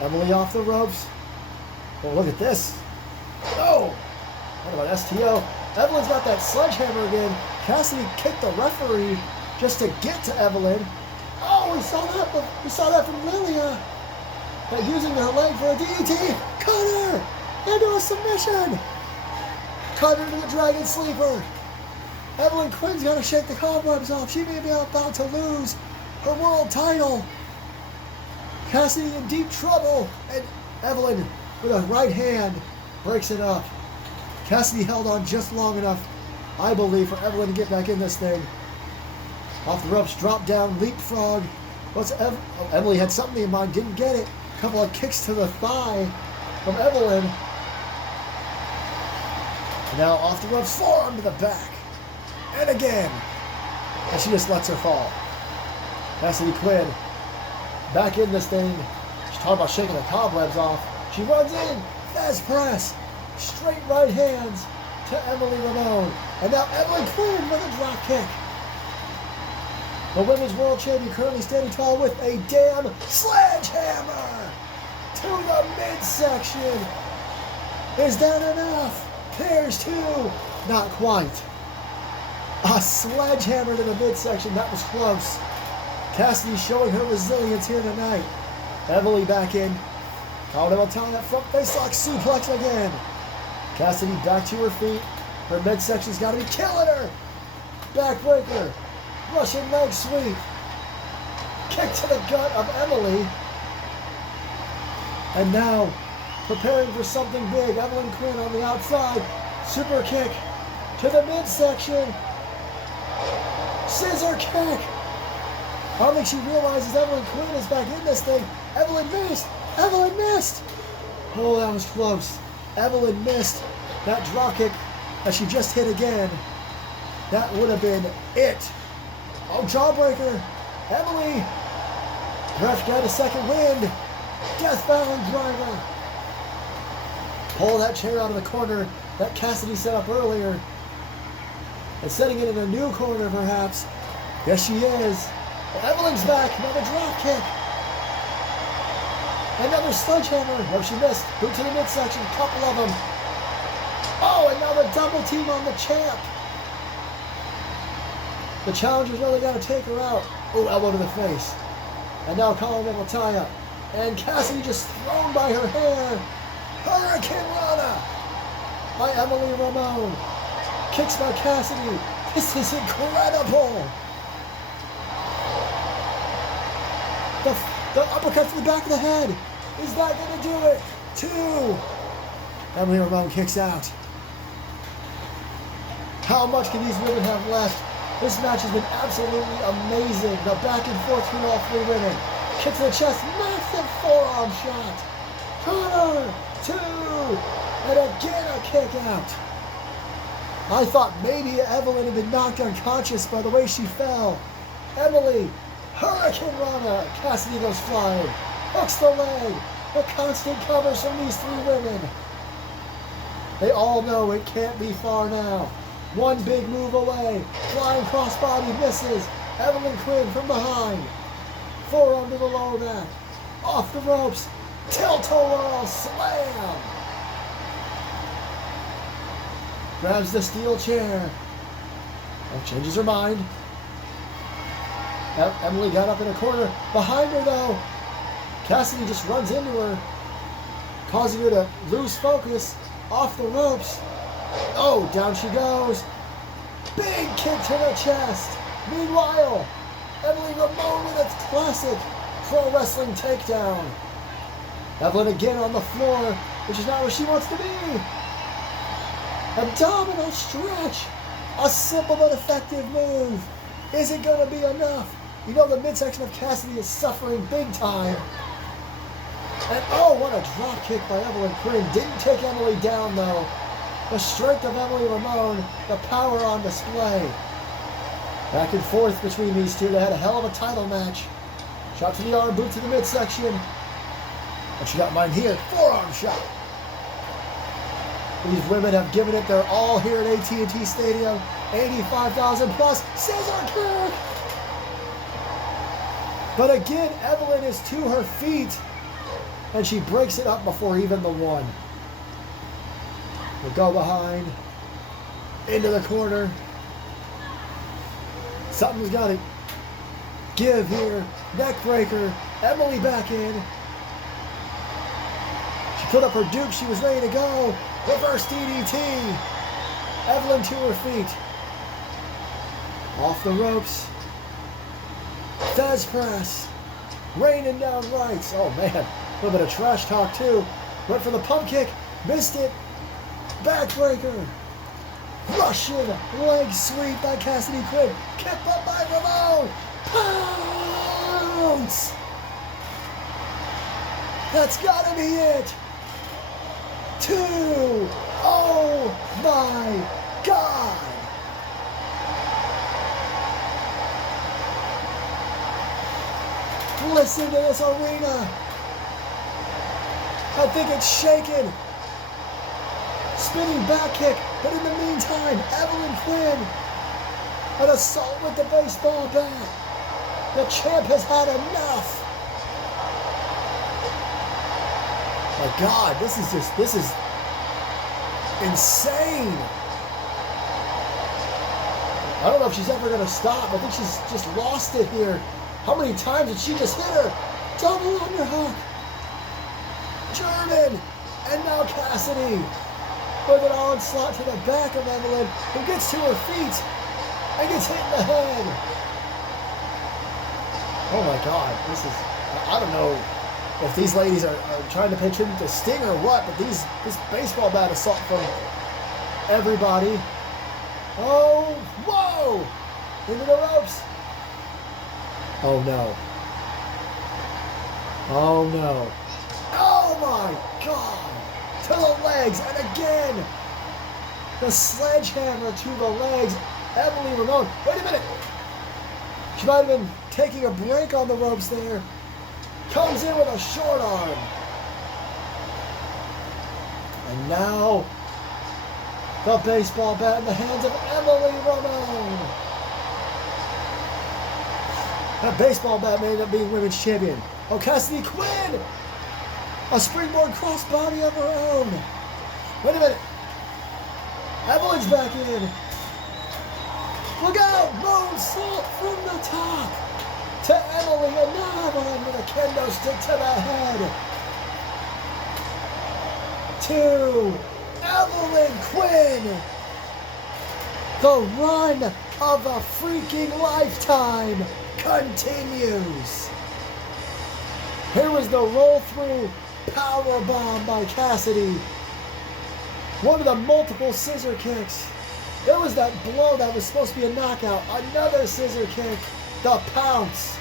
Emily off the ropes. Oh, look at this. Oh, what about STO? Evelyn's got that sledgehammer again. Cassidy kicked the referee just to get to Evelyn. Oh, we saw that from Lilia. But using her leg for a DDT. Caught her into a submission. Cut her to the Dragon Sleeper. Evelyn Quinn's got to shake the cobwebs off. She may be about to lose her world title. Cassidy in deep trouble. And Evelyn with a right hand breaks it up. Cassidy held on just long enough, I believe, for Evelyn to get back in this thing. Off the ropes, drop down, leapfrog. Emily had something in mind, didn't get it. A couple of kicks to the thigh from Evelyn. And now off the ropes, forearm to the back. And again. And she just lets her fall. Cassidy Quinn back in this thing. She's talking about shaking the cobwebs off. She runs in, fast press, straight right hands to Emily Ramon. And now Evelyn Quinn with a drop kick. The Women's World Champion currently standing tall with a damn sledgehammer to the midsection. Is that enough? There's two. Not quite. A sledgehammer to the midsection. That was close. Cassidy showing her resilience here tonight. Emily back in. Collar tie up, front face lock suplex again. Cassidy back to her feet. Her midsection's got to be killing her. Backbreaker. Russian leg sweep. Kick to the gut of Emily. And now, preparing for something big, Evelyn Quinn on the outside. Super kick to the midsection. Scissor kick. I don't think she realizes Evelyn Quinn is back in this thing. Evelyn missed. Evelyn missed. Oh, that was close. Evelyn missed that drop kick that she just hit again. That would have been it. Oh, jawbreaker. Emily. Ref got a second wind. Death Valley driver. Pull that chair out of the corner that Cassidy set up earlier. And setting it in a new corner, perhaps. Yes, she is. Evelyn's back. Another drop kick. Another sledgehammer. No, she missed. Boot to the midsection. Couple of them. Oh, and now the double team on the champ. The challenger's really got to take her out. Oh, elbow to the face. And now collar will tie up. And Cassidy just thrown by her hair. Hurricane Rana by Emily Ramon. Kicks by Cassidy. This is incredible. The uppercut to the back of the head. Is that going to do it? 2. Emily Ramon kicks out. How much can these women have left? This match has been absolutely amazing. The back and forth between all three women. Kick to the chest. Massive forearm shot. Corner. 2. And again a kick out. I thought maybe Evelyn had been knocked unconscious by the way she fell. Emily. Hurricane Rana. Cassidy goes flying. Hooks the leg. The constant covers from these three women. They all know it can't be far now. One big move away. Flying crossbody misses. Evelyn Quinn from behind. Forearm to the lower back. Off the ropes. Tilt-a-whirl slam. Grabs the steel chair. And changes her mind. Emily got up in a corner. Behind her, though, Cassidy just runs into her, causing her to lose focus. off the ropes. Oh, down she goes. Big kick to the chest. Meanwhile, Emily Ramon with its classic pro wrestling takedown. Evelyn again on the floor, which is not where she wants to be. Abdominal stretch. A simple but effective move. Is it going to be enough? You know the midsection of Cassidy is suffering big time. And oh, what a drop kick by Evelyn Quinn. Didn't take Emily down though. The strength of Emily Ramon, the power on display. Back and forth between these two. They had a hell of a title match. Shot to the arm, boot to the midsection. And she got mine here. Forearm shot. These women have given it their all here at AT&T Stadium. 85,000 plus. Scissor kick. But again, Evelyn is to her feet. And she breaks it up before even the one. We'll go behind. Into the corner. Something's got to give here. Neck breaker. Emily back in. She put up her duke. She was ready to go. Reverse DDT. Evelyn to her feet. Off the ropes. Fez press. Raining down rights. Oh man. A little bit of trash talk too. Went for the pump kick. Missed it. Backbreaker. Russian leg sweep by Cassidy Quinn. Kicked up by Ramon. Pounce. That's gotta be it. 2. Oh my God. Listen to this arena. I think it's shaking. Spinning back kick, but in the meantime, Evelyn Quinn, an assault with the baseball bat. The champ has had enough. My God, this is insane. I don't know if she's ever going to stop. I think she's just lost it here. How many times did she just hit her? Double underhook. German, and now Cassidy with an onslaught to the back of Evelyn, who gets to her feet and gets hit in the head. Oh my God, this is, I don't know if these ladies are trying to pay tribute to Sting or what, but this baseball bat assault from everybody. Oh, whoa, into the ropes. Oh no. Oh no. Oh my God! To the legs, and again! The sledgehammer to the legs. Emily Ramon. Wait a minute! She might have been taking a break on the ropes there. Comes in with a short arm. And now, the baseball bat in the hands of Emily Ramon. That baseball bat may end up being women's champion. Oh, Cassidy Quinn! A springboard crossbody of her own. Wait a minute. Evelyn's back in. Look out! Moonsault from the top to Emily, and now Evelyn with a kendo stick to the head. 2. Evelyn Quinn. The run of a freaking lifetime continues. Here was the roll through power bomb by Cassidy. One of the multiple scissor kicks. There was that blow that was supposed to be a knockout. Another scissor kick. The pounce.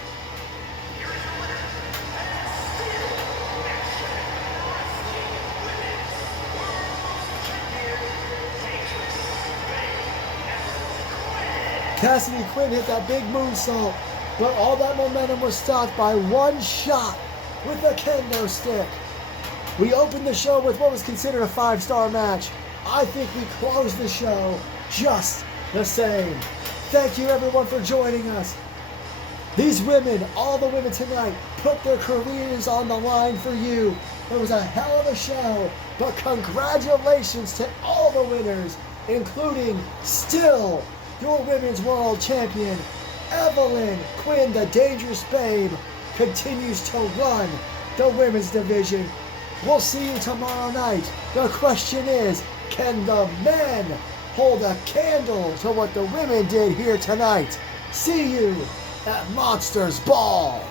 Cassidy Quinn hit that big moonsault, but all that momentum was stopped by one shot with a kendo stick. We opened the show with what was considered a 5-star match. I think we closed the show just the same. Thank you everyone for joining us. These women, all the women tonight, put their careers on the line for you. It was a hell of a show, but congratulations to all the winners, including still your Women's World Champion, Evelyn Quinn, the Dangerous Babe, continues to run the women's division. We'll see you tomorrow night. The question is, can the men hold a candle to what the women did here tonight? See you at Monsters Ball.